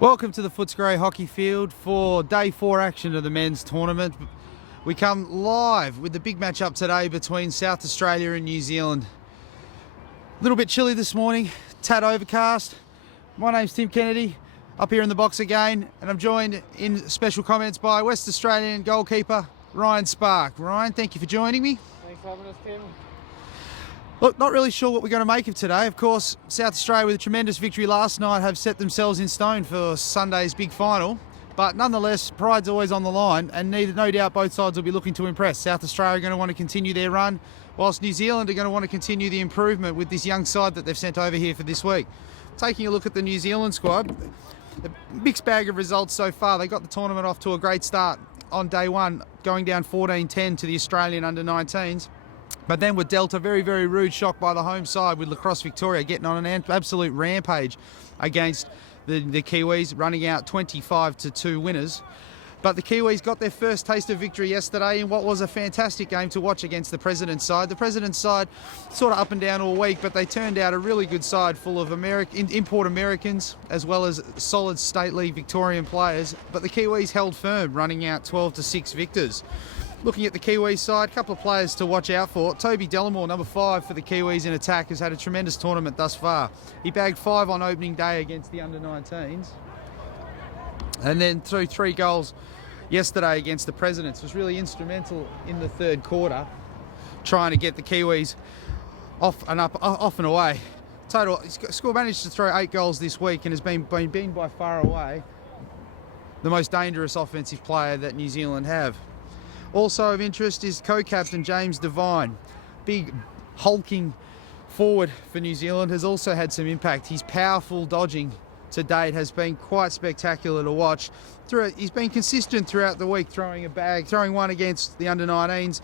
Welcome to the Footscray Hockey Field for Day 4 action of the men's tournament. We come live with the big match up today between South Australia and New Zealand. A little bit chilly this morning, tad overcast. My name's Tim Kennedy, up here in the box again, and I'm joined in special comments by West Australian goalkeeper Ryan Spark. Ryan, thank you for joining me. Thanks for having us, Tim. Look, not really sure what we're going to make of today. Of course, South Australia, with a tremendous victory last night, have set themselves in stone for Sunday's big final. But nonetheless, pride's always on the line, and no doubt both sides will be looking to impress. South Australia are going to want to continue their run, whilst New Zealand are going to want to continue the improvement with this young side that they've sent over here for this week. Taking a look at the New Zealand squad, a mixed bag of results so far. They got the tournament off to a great start on day one, going down 14-10 to the Australian under-19s. But then were dealt a very, very rude shock by the home side with Lacrosse Victoria getting on an absolute rampage against the Kiwis, running out 25-2 winners. But the Kiwis got their first taste of victory yesterday in what was a fantastic game to watch against the President's side. The President's side sort of up and down all week, but they turned out a really good side full of import Americans as well as solid state league Victorian players. But the Kiwis held firm, running out 12-6 victors. Looking at the Kiwis side, a couple of players to watch out for. Toby Delamore, number 5 for the Kiwis in attack, has had a tremendous tournament thus far. He bagged 5 on opening day against the under-19s. And then threw 3 goals yesterday against the Presidents. Was really instrumental in the third quarter, trying to get the Kiwis off and away. Total score managed to throw 8 goals this week and has been by far away the most dangerous offensive player that New Zealand have. Also of interest is co-captain James Devine. Big hulking forward for New Zealand, has also had some impact. His powerful dodging to date has been quite spectacular to watch. He's been consistent throughout the week, throwing one against the under-19s,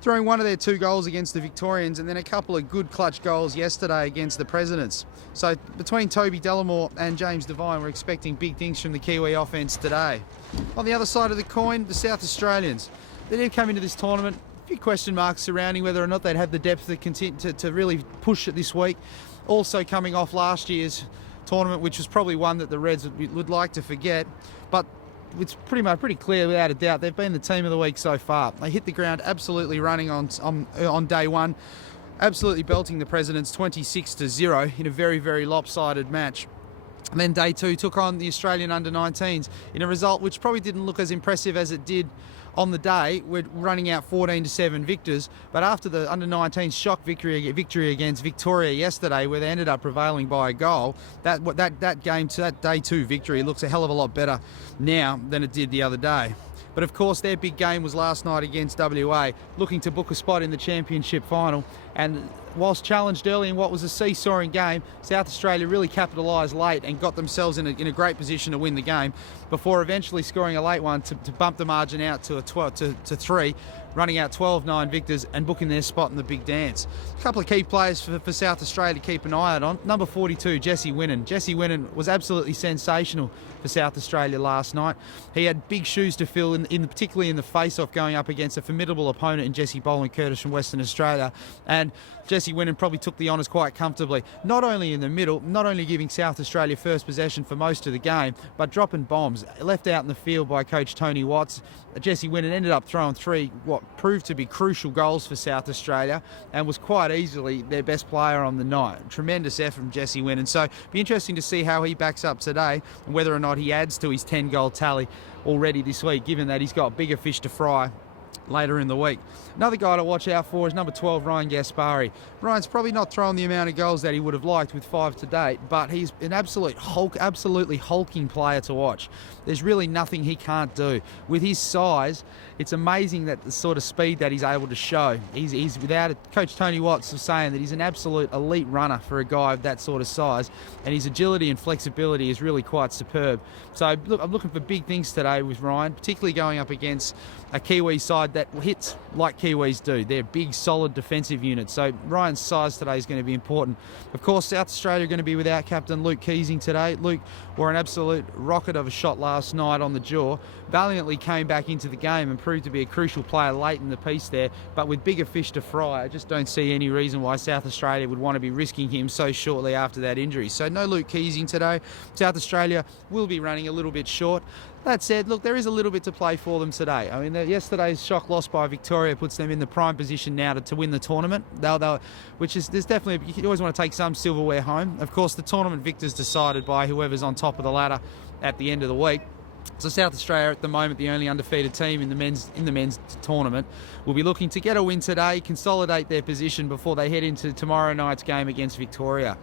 throwing one of their 2 goals against the Victorians, and then a couple of good clutch goals yesterday against the Presidents. So between Toby Delamore and James Devine, we're expecting big things from the Kiwi offence today. On the other side of the coin, the South Australians. They did come into this tournament, a few question marks surrounding whether or not they'd have the depth to really push it this week. Also coming off last year's tournament, which was probably one that the Reds would like to forget. But it's pretty clear, without a doubt, they've been the team of the week so far. They hit the ground absolutely running on day one, absolutely belting the Presidents 26-0 in a very, very lopsided match. And then day 2 took on the Australian under-19s in a result which probably didn't look as impressive as it did on the day. We're running out 14-7 victors, but after the under-19 shock victory against Victoria yesterday, where they ended up prevailing by a goal, that day 2 victory looks a hell of a lot better now than it did the other day. But of course, their big game was last night against WA, looking to book a spot in the championship final. And whilst challenged early in what was a seesawing game, South Australia really capitalised late and got themselves in a great position to win the game, before eventually scoring a late one to bump the margin out to 3, running out 12-9 victors and booking their spot in the big dance. A couple of key players for South Australia to keep an eye out on. Number 42, Jesse Winnan. Jesse Winnan was absolutely sensational for South Australia last night. He had big shoes to fill, particularly in the face-off, going up against a formidable opponent in Jesse Boland-Curtis from Western Australia. And Jesse Winnan probably took the honours quite comfortably, not only in the middle, not only giving South Australia first possession for most of the game, but dropping bombs left out in the field by coach Tony Watts. Jesse Winnan ended up throwing 3 what proved to be crucial goals for South Australia, and was quite easily their best player on the night. Tremendous effort from Jesse Winnan. So it'll be interesting to see how he backs up today and whether or not he adds to his 10-goal tally already this week, given that he's got bigger fish to fry later in the week. Another guy to watch out for is number 12, Ryan Gaspari. Ryan's probably not thrown the amount of goals that he would have liked with 5 to date, but he's an absolutely hulking player to watch. There's really nothing he can't do. With his size, it's amazing that the sort of speed that he's able to show. He's without it. Coach Tony Watts was saying that he's an absolute elite runner for a guy of that sort of size, and his agility and flexibility is really quite superb. So look, I'm looking for big things today with Ryan, particularly going up against a Kiwi side that hits like Kiwis do. They're big, solid defensive units. So Ryan's size today is going to be important. Of course, South Australia are going to be without captain Luke Keesing today. Luke wore an absolute rocket of a shot last night on the jaw. Valiantly came back into the game and proved to be a crucial player late in the piece there. But with bigger fish to fry, I just don't see any reason why South Australia would want to be risking him so shortly after that injury. So no Luke Keesing today. South Australia will be running a little bit short. That said, look, there is a little bit to play for them today. I mean, yesterday's shock loss by Victoria puts them in the prime position now to win the tournament. There's definitely, you always want to take some silverware home. Of course, the tournament victor's decided by whoever's on top of the ladder at the end of the week. So South Australia at the moment, the only undefeated team in the men's tournament, will be looking to get a win today, consolidate their position before they head into tomorrow night's game against Victoria.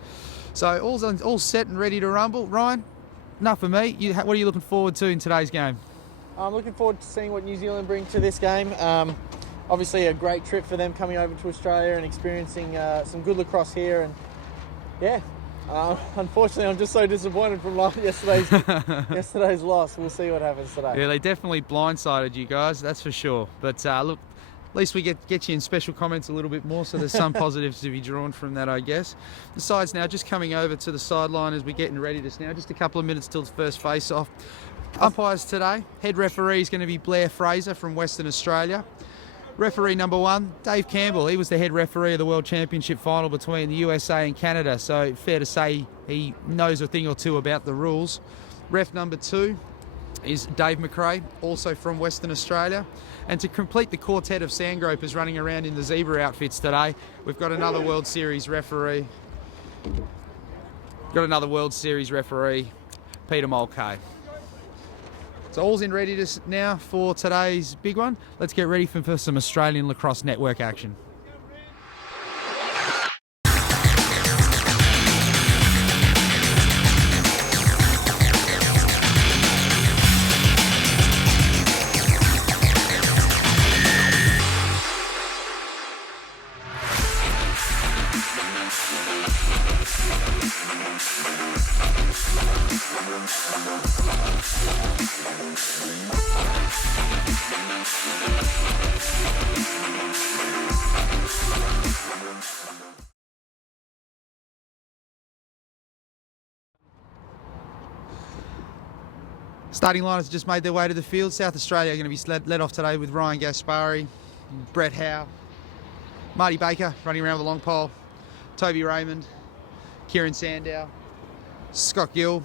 So all set and ready to rumble. Ryan, enough for me. What are you looking forward to in today's game? I'm looking forward to seeing what New Zealand bring to this game. Obviously a great trip for them coming over to Australia and experiencing some good lacrosse here. And yeah, unfortunately I'm just so disappointed from yesterday's loss. We'll see what happens today. Yeah, they definitely blindsided you guys, that's for sure. But look, at least we get you in special comments a little bit more, so there's some positives to be drawn from that, I guess. The sides now just coming over to the sideline as we're getting ready to now. Just a couple of minutes till the first face-off. Umpires today, head referee is going to be Blair Fraser from Western Australia. Referee number 1, Dave Campbell. He was the head referee of the World Championship final between the USA and Canada, so fair to say he knows a thing or two about the rules. Ref number 2 is Dave McRae, also from Western Australia. And to complete the quartet of sandgropers running around in the zebra outfits today, we've got another World Series referee. Peter Mulcahy. So all's in readiness now for today's big one. Let's get ready for some Australian Lacrosse Network action. Starting liners just made their way to the field. South Australia are going to be led off today with Ryan Gaspari, Brett Howe, Marty Baker running around with a long pole, Toby Raymond, Kieran Sandow, Scott Gill,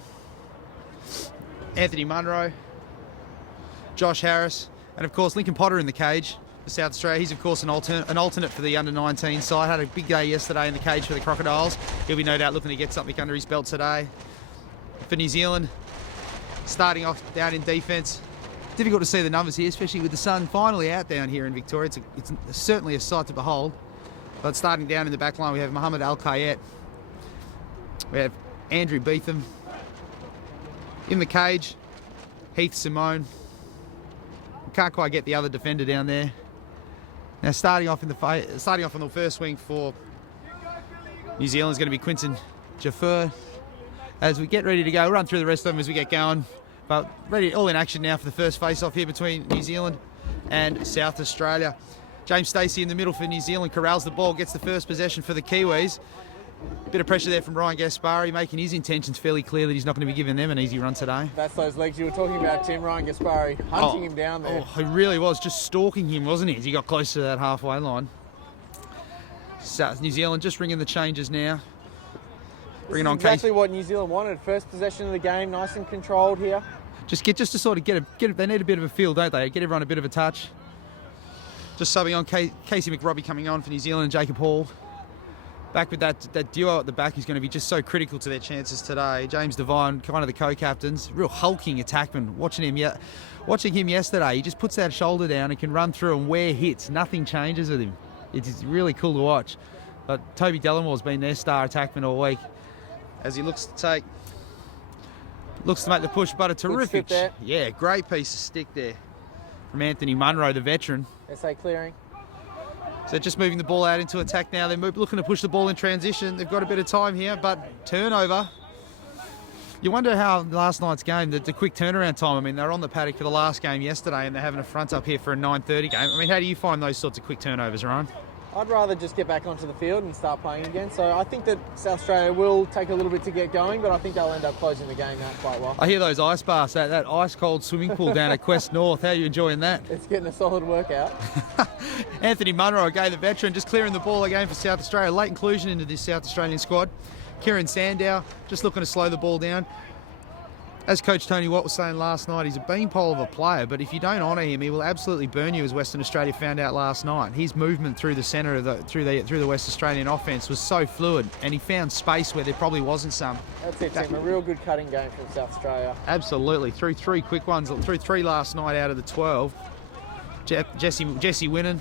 Anthony Munro, Josh Harris, and of course Lincoln Potter in the cage for South Australia. He's of course an alternate for the under-19 side. Had a big day yesterday in the cage for the Crocodiles. He'll be no doubt looking to get something under his belt today. For New Zealand, starting off down in defence. Difficult to see the numbers here, especially with the sun finally out down here in Victoria. It's certainly a sight to behold. But starting down in the back line, we have Mohammed Al-Kayet. We have Andrew Beetham. In the cage, Heath Simone. Can't quite get the other defender down there. Now starting off on the first wing for New Zealand is going to be Quinton Jaffer. As we get ready to go, we'll run through the rest of them as we get going. But ready, all in action now for the first face-off here between New Zealand and South Australia. James Stacey in the middle for New Zealand corrals the ball, gets the first possession for the Kiwis. Bit of pressure there from Ryan Gaspari, making his intentions fairly clear that he's not going to be giving them an easy run today. That's those legs you were talking about, Tim. Ryan Gaspari hunting him down there. Oh, he really was, just stalking him, wasn't he, as he got close to that halfway line. South New Zealand just ringing the changes now. Bringing on exactly what New Zealand wanted. First possession of the game, nice and controlled here. Just to sort of get they need a bit of a feel, don't they? Get everyone a bit of a touch. Just subbing on Casey McRobbie coming on for New Zealand, Jacob Hall. Back with that duo at the back is going to be just so critical to their chances today. James Devine, kind of the co-captains, real hulking attackman. Watching him yesterday, he just puts that shoulder down and can run through and wear hits. Nothing changes with him. It's really cool to watch. But Toby Delamore's been their star attackman all week. As he looks to make the push, but a terrific, yeah, great piece of stick there from Anthony Munro, the veteran. SA clearing. So just moving the ball out into attack now. They're looking to push the ball in transition. They've got a bit of time here, but turnover. You wonder how last night's game, the quick turnaround time. I mean, they were on the paddock for the last game yesterday, and they're having a front up here for a 9:30 game. I mean, how do you find those sorts of quick turnovers, Ryan? I'd rather just get back onto the field and start playing again. So I think that South Australia will take a little bit to get going, but I think they'll end up closing the game out quite well. I hear those ice baths, that ice cold swimming pool down at Quest North. How are you enjoying that? It's getting a solid workout. Anthony Munro, again, the veteran, just clearing the ball again for South Australia. Late inclusion into this South Australian squad. Kieran Sandow just looking to slow the ball down. As Coach Tony Watt was saying last night, he's a beanpole of a player, but if you don't honour him, he will absolutely burn you, as Western Australia found out last night. His movement through the centre of through the West Australian offence was so fluid, and he found space where there probably wasn't some. That's it, Tim. A real good cutting game from South Australia. Absolutely. Threw three quick ones, threw three last night out of the 12. Jesse Winnan,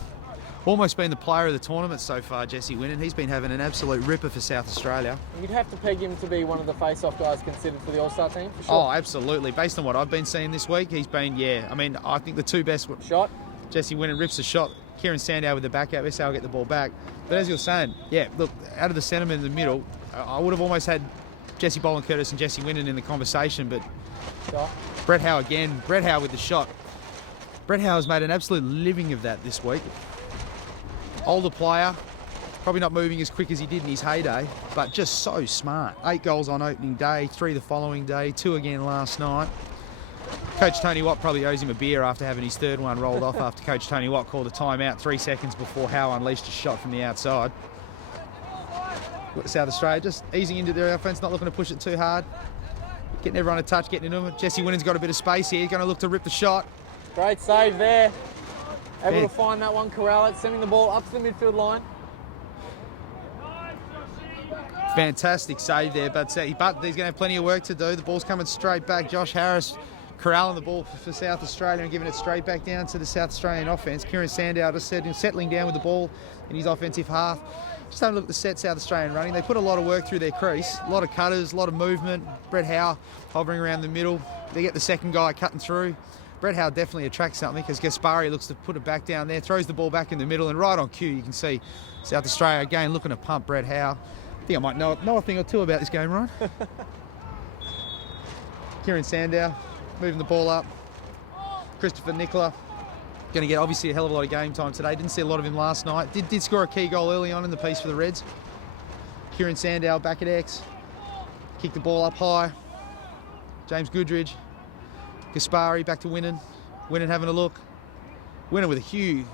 almost been the player of the tournament so far, Jesse Winnan. He's been having an absolute ripper for South Australia. You'd have to peg him to be one of the face-off guys considered for the All-Star team, for sure. Oh, absolutely. Based on what I've been seeing this week, he's been, I mean, I think the two best... Shot. Jesse Winnan rips a shot. Kieran Sandow with the back out. SA will get the ball back. But as you're saying, look, out of the centre in the middle, I would have almost had Jesse Boland-Curtis and Jesse Winnan in the conversation, but Shot. Brett Howe again. Brett Howe with the shot. Brett Howe has made an absolute living of that this week. Older player, probably not moving as quick as he did in his heyday, but just so smart. 8 goals on opening day, 3 the following day, 2 again last night. Coach Tony Watt probably owes him a beer after having his third one rolled off after Coach Tony Watt called a timeout 3 seconds before Howe unleashed a shot from the outside. South Australia just easing into their offence, not looking to push it too hard. Getting everyone a touch, getting into it. Jesse Winnan's got a bit of space here, going to look to rip the shot. Great save there. Able to find that one, corral it, sending the ball up to the midfield line. Fantastic save there, but he's going to have plenty of work to do. The ball's coming straight back. Josh Harris corralling the ball for South Australia and giving it straight back down to the South Australian offence. Kieran Sandow just settling down with the ball in his offensive half. Just having a look at the set South Australian running. They put a lot of work through their crease. A lot of cutters, a lot of movement. Brett Howe hovering around the middle. They get the second guy cutting through. Brett Howe definitely attracts something because Gaspari looks to put it back down there, throws the ball back in the middle, and right on cue you can see South Australia again looking to pump Brett Howe. I think I might know a thing or two about this game, Ryan. Kieran Sandow moving the ball up. Christopher Nicola going to get obviously a hell of a lot of game time today. Didn't see a lot of him last night. Did score a key goal early on in the piece for the Reds. Kieran Sandow back at X. Kicked the ball up high. James Goodridge. Gaspari back to Winnan. Winnan having a look. Winnan with a huge,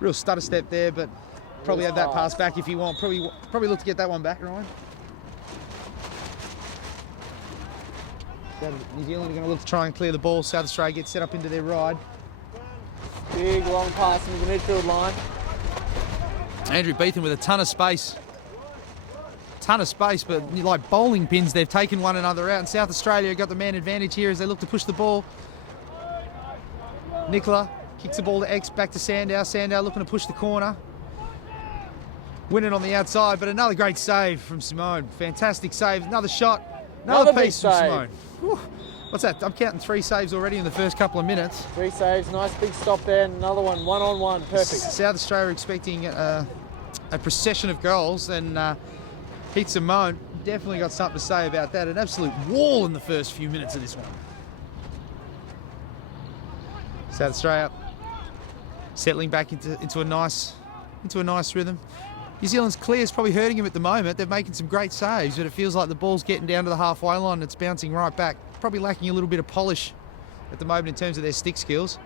real stutter step there, but probably have that pass back if you want. Probably look to get that one back, Ryan. New Zealand are going to look to try and clear the ball. South Australia gets set up into their ride. Big long pass into the midfield line. Andrew Beetham with a ton of space. But like bowling pins, they've taken one another out. And South Australia got the man advantage here as they look to push the ball. Nicola kicks the ball to X, back to Sandow. Sandow looking to push the corner. Winning on the outside, but another great save from Simone. Fantastic save. Another shot. Another piece from Simone. Whew. What's that? I'm counting 3 saves already in the first couple of minutes. 3 saves. Nice big stop there. Another one-on-one. Perfect. South Australia expecting a procession of goals, and Heath Simone definitely got something to say about that. An absolute wall in the first few minutes of this one. South Australia settling back into a nice rhythm. New Zealand's clear is probably hurting him at the moment. They're making some great saves, but it feels like the ball's getting down to the halfway line and it's bouncing right back. Probably lacking a little bit of polish at the moment in terms of their stick skills.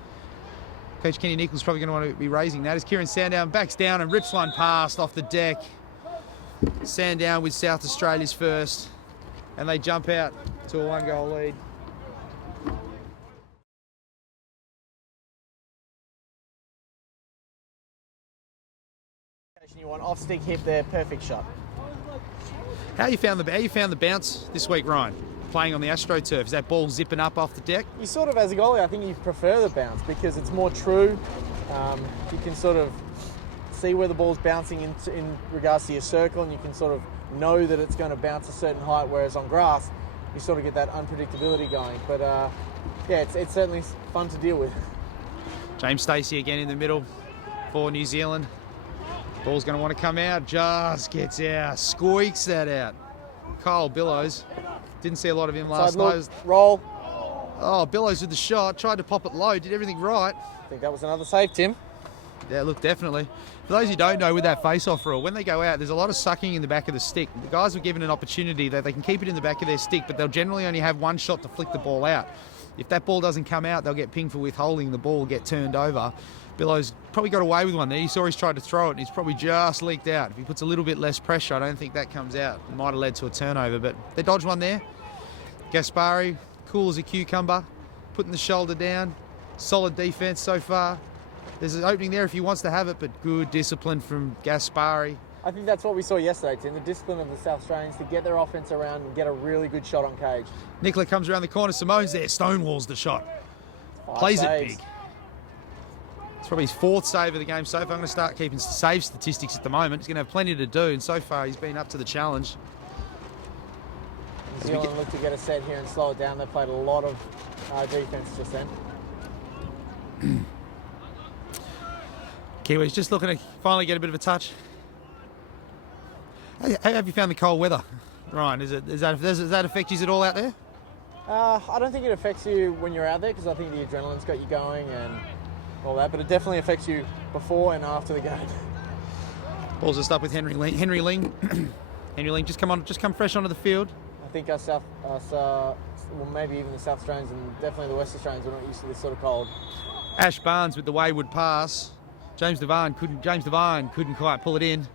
Coach Kenny Nichols probably going to want to be raising that as Kieran Sandow backs down and rips one past off the deck. Sandown with South Australia's first, and they jump out to a 1-goal lead. You want off stick hip there, perfect shot. How you found the bounce this week, Ryan? Playing on the AstroTurf, is that ball zipping up off the deck? You sort of, as a goalie, I think you prefer the bounce because it's more true. You can sort of see where the ball's bouncing in regards to your circle, and you can sort of know that it's going to bounce a certain height, whereas on grass, you sort of get that unpredictability going. But yeah, it's certainly fun to deal with. James Stacey again in the middle for New Zealand. Ball's going to want to come out, just gets out, squeaks that out. Kyle Billows Didn't see a lot of him Side last look, night. roll. Oh, Billows with the shot. Tried to pop it low. Did everything right. I think that was another save, Tim. Yeah, look, definitely. For those who don't know, with that face-off rule, when they go out, there's a lot of sucking in the back of the stick. The guys were given an opportunity that they can keep it in the back of their stick, but they'll generally only have one shot to flick the ball out. If that ball doesn't come out, they'll get pinged for withholding the ball, get turned over. Billows probably got away with one there. You saw he's tried to throw it, and he's probably just leaked out. If he puts a little bit less pressure, I don't think that comes out. It might have led to a turnover, but they dodged one there. Gaspari, cool as a cucumber, putting the shoulder down. Solid defence so far. There's an opening there if he wants to have it, but good discipline from Gaspari. I think that's what we saw yesterday, Tim. The discipline of the South Australians to get their offense around and get a really good shot on cage. Nicola comes around the corner. Simone's there. Stonewalls the shot. 5 Plays saves. it big. It's probably his 4th save of the game so far. I'm going to start keeping save statistics at the moment. He's going to have plenty to do, and so far he's been up to the challenge. New Zealand look to get a set here and slow it down. They played a lot of defence just then. Kiwis just looking to finally get a bit of a touch. How have you found the cold weather, Ryan? Does that affect you at all out there? I don't think it affects you when you're out there because I think the adrenaline's got you going and all that, but it definitely affects you before and after the game. Ball's just up with Henry Ling. Henry Ling just come fresh onto the field. I think well, maybe even the South Australians and definitely the West Australians are not used to this sort of cold. Ash Barnes with the wayward pass. James Devine couldn't quite pull it in.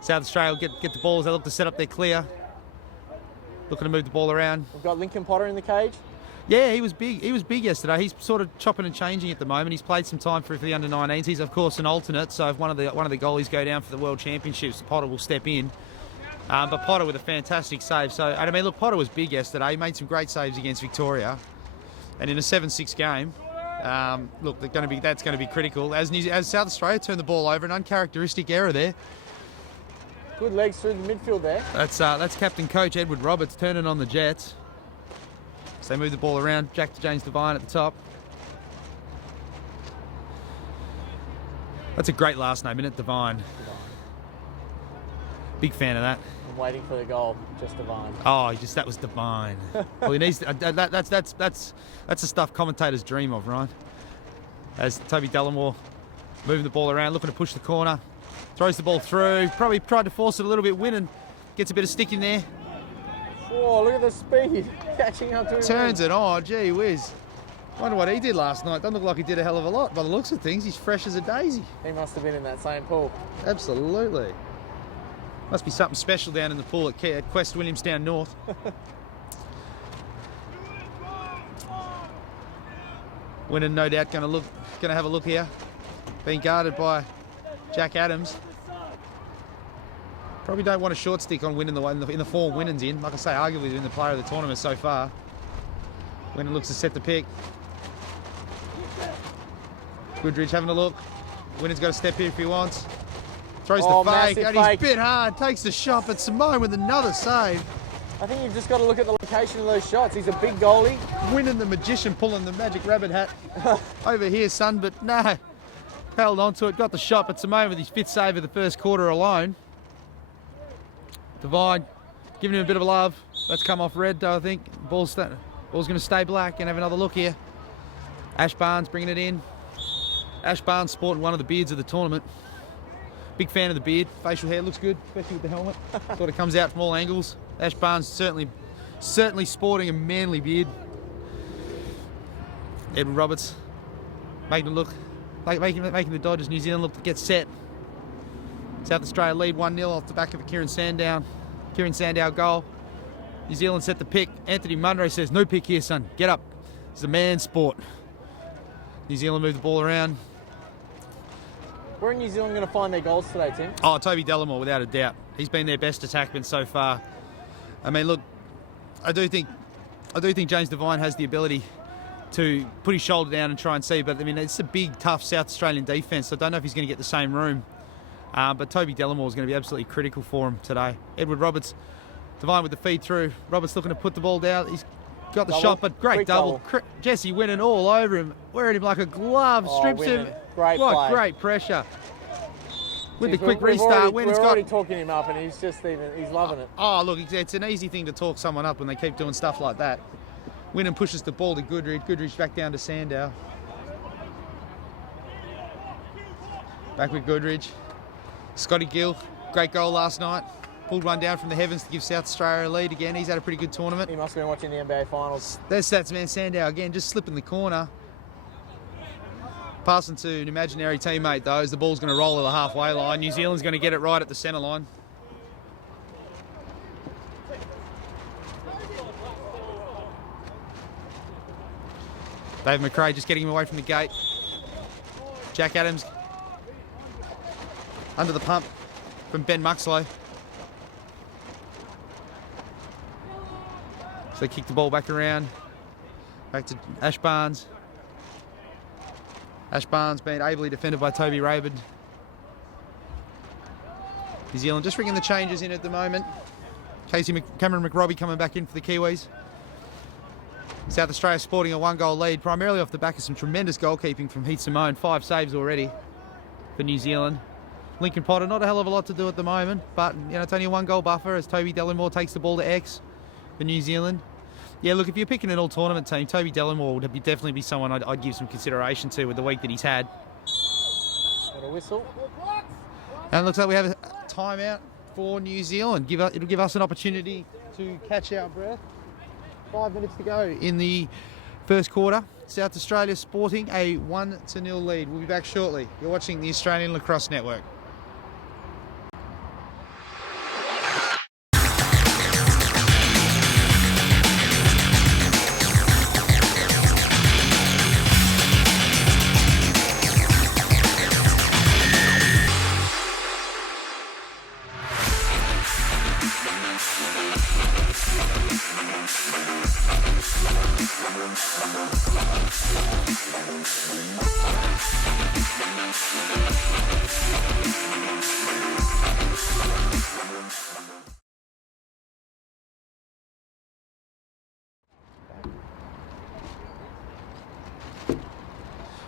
South Australia will get the ball as they look to set up their clear. Looking to move the ball around. We've got Lincoln Potter in the cage. Yeah, he was big. He was big yesterday. He's sort of chopping and changing at the moment. He's played some time for the under-19s. He's of course an alternate. So if one of the goalies go down for the World Championships, Potter will step in. But Potter with a fantastic save. So I mean, look, Potter was big yesterday. He made some great saves against Victoria, and in a 7-6 game. Look, that's going to be critical. As South Australia turned the ball over, an uncharacteristic error there. Good legs through the midfield there. That's Captain Coach Edward Roberts turning on the Jets. So they move the ball around. Jack to James Devine at the top. That's a great last name, isn't it, Devine? Big fan of that. I'm waiting for the goal, just Devine. Oh, that was divine. Well, he needs that's the stuff commentators dream of, right? As Toby Delamore moving the ball around, looking to push the corner, throws the ball through. Probably tried to force it a little bit. Winnan gets a bit of stick in there. Oh, look at the speed catching up to him. Turns it on. Gee whiz. Wonder what he did last night. Doesn't look like he did a hell of a lot by the looks of things. He's fresh as a daisy. He must have been in that same pool. Absolutely. Must be something special down in the pool at Quest Williamstown North. Winnan no doubt going to have a look here. Being guarded by Jack Adams. Probably don't want a short stick on Winnan in the form Winnan's in. Like I say, arguably he's been the player of the tournament so far. Winnan looks to set the pick. Goodrich having a look. Winnan's got to step here if he wants. Throws the fake, and he's bit hard. Takes the shot, but Simone with another save. I think you've just got to look at the location of those shots. He's a big goalie. Winnan the magician pulling the magic rabbit hat over here, son, but no. Held on to it, got the shot, but Simone with his 5th save of the first quarter alone. Devine giving him a bit of love. That's come off red, though, I think. Ball's going to stay black and have another look here. Ash Barnes bringing it in. Ash Barnes sporting one of the beards of the tournament. Big fan of the beard. Facial hair looks good, especially with the helmet. Sort of comes out from all angles. Ash Barnes certainly sporting a manly beard. Edward Roberts making the Dodgers New Zealand look to get set. South Australia lead 1-0 off the back of a Kieran Sandow goal. New Zealand set the pick. Anthony Munro says, "No pick here, son. Get up. It's a man's sport." New Zealand move the ball around. Where are New Zealand going to find their goals today, Tim? Oh, Toby Delamore, without a doubt. He's been their best attackman so far. I mean, look, I do think James Devine has the ability to put his shoulder down and try and see, but I mean, it's a big, tough South Australian defence, so I don't know if he's going to get the same room. But Toby Delamore is going to be absolutely critical for him today. Edward Roberts, Devine with the feed through. Roberts looking to put the ball down. He's got the Double. shot, but great Quick double. Jesse Winnan all over him, wearing him like a glove, strips him. Great play. Great pressure. with the Jeez, quick we're restart already, when we're it's already got... talking him up, and he's loving it. Oh, look, it's an easy thing to talk someone up when they keep doing stuff like that. Wynnum pushes the ball to Goodridge. Goodridge back down to Sandow. Back with Goodridge. Scotty Gill, great goal last night. Pulled one down from the heavens to give South Australia a lead again. He's had a pretty good tournament. He must have been watching the NBA Finals. There's Statsman Sandow again, just slipping the corner. Passing to an imaginary teammate though, as the ball's going to roll to the halfway line. New Zealand's going to get it right at the centre line. Dave McRae just getting him away from the gate. Jack Adams under the pump from Ben Muxlow. So they kick the ball back around. Back to Ash Barnes. Ash Barnes being ably defended by Toby Rayburn. New Zealand just bringing the changes in at the moment. Cameron McRobbie coming back in for the Kiwis. South Australia sporting a 1-goal lead, primarily off the back of some tremendous goalkeeping from Heath Simone. 5 saves already for New Zealand. Lincoln Potter, not a hell of a lot to do at the moment, but it's only a 1-goal buffer as Toby Delamore takes the ball to X for New Zealand. Yeah, look, if you're picking an all-tournament team, Toby Delamore would definitely be someone I'd give some consideration to with the week that he's had. Got a whistle. And it looks like we have a timeout for New Zealand. It'll give us an opportunity to catch our breath. 5 minutes to go in the first quarter. South Australia sporting a 1-0 lead. We'll be back shortly. You're watching the Australian Lacrosse Network.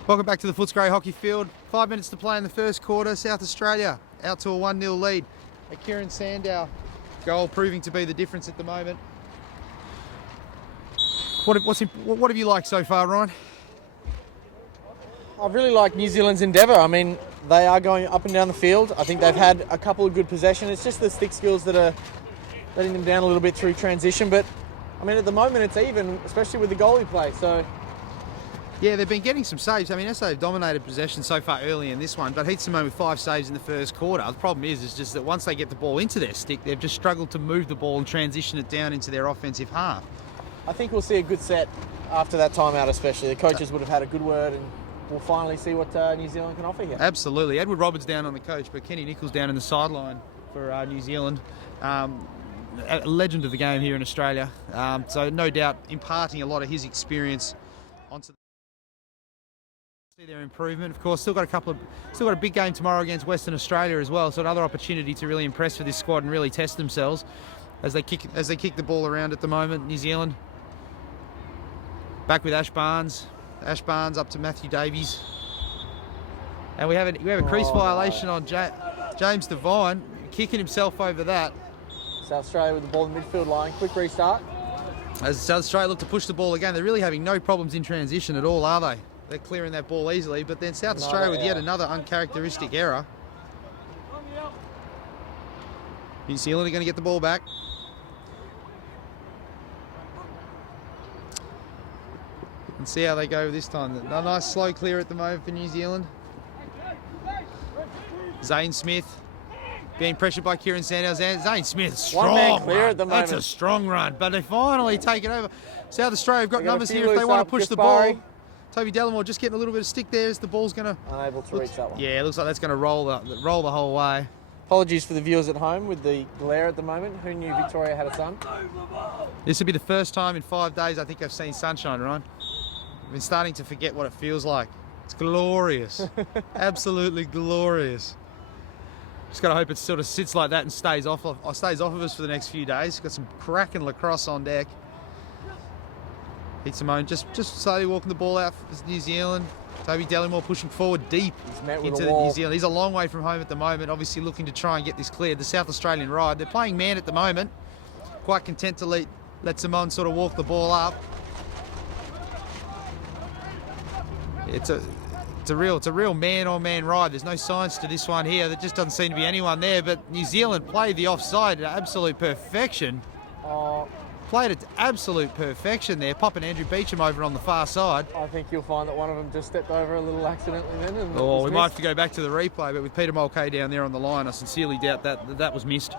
Welcome back to the Footscray Hockey Field. 5 minutes to play in the first quarter. South Australia out to a 1-0 lead. A Kieran Sandow goal proving to be the difference at the moment. What have you liked so far, Ryan? I've really liked New Zealand's endeavour. I mean, they are going up and down the field. I think they've had a couple of good possessions. It's just the stick skills that are letting them down a little bit through transition. But, I mean, at the moment it's even, especially with the goalie play. So, yeah, they've been getting some saves. I mean, SA have dominated possession so far early in this one, but Heath Simone with 5 saves in the first quarter. The problem is just that once they get the ball into their stick, they've just struggled to move the ball and transition it down into their offensive half. I think we'll see a good set after that timeout especially. The coaches would have had a good word and we'll finally see what New Zealand can offer here. Absolutely. Edward Roberts down on the coach, but Kenny Nichols down in the sideline for New Zealand. A legend of the game here in Australia. So no doubt imparting a lot of his experience onto see their improvement. Of course, still got a big game tomorrow against Western Australia as well. So another opportunity to really impress for this squad and really test themselves as they kick the ball around at the moment. New Zealand back with Ash Barnes. Ash Barnes up to Matthew Davies, and we have a crease violation on James Devine, kicking himself over that. South Australia with the ball in the midfield line. Quick restart. As South Australia look to push the ball again, they're really having no problems in transition at all, are they? They're clearing that ball easily, but then South Australia with yet another uncharacteristic error. New Zealand are going to get the ball back. And see how they go this time. A nice slow clear at the moment for New Zealand. Zane Smith being pressured by Kieran Sandow. Zane Smith, strong. One man clear run. at the moment. That's a strong run, but they finally take it over. South Australia have got numbers here if they loose want up, to push the Gaspari. ball. Toby Delamore just getting a little bit of stick there as the ball's going to... Unable to reach that one. Yeah, it looks like that's going to roll the whole way. Apologies for the viewers at home with the glare at the moment. Who knew Victoria had a sun? This will be the first time in 5 days I think I've seen sunshine, Ryan. I've been starting to forget what it feels like. It's glorious. Absolutely glorious. Just got to hope it sort of sits like that and stays off of us for the next few days. Got some cracking lacrosse on deck. Pete Simone just slowly walking the ball out for New Zealand. Toby Delimore pushing forward deep He's met with into a New wall. Zealand. He's a long way from home at the moment, obviously looking to try and get this cleared. The South Australian ride. They're playing man at the moment. Quite content to let Simone sort of walk the ball up. It's a real man-on-man ride. There's no signs to this one here. There just doesn't seem to be anyone there. But New Zealand played the offside to absolute perfection. Oh, Played it to absolute perfection there, popping Andrew Beecham over on the far side. I think you'll find that one of them just stepped over a little accidentally then. And it Oh, was we might have missed. to go back to the replay, but with Peter Mulcahy down there on the line, I sincerely doubt that was missed.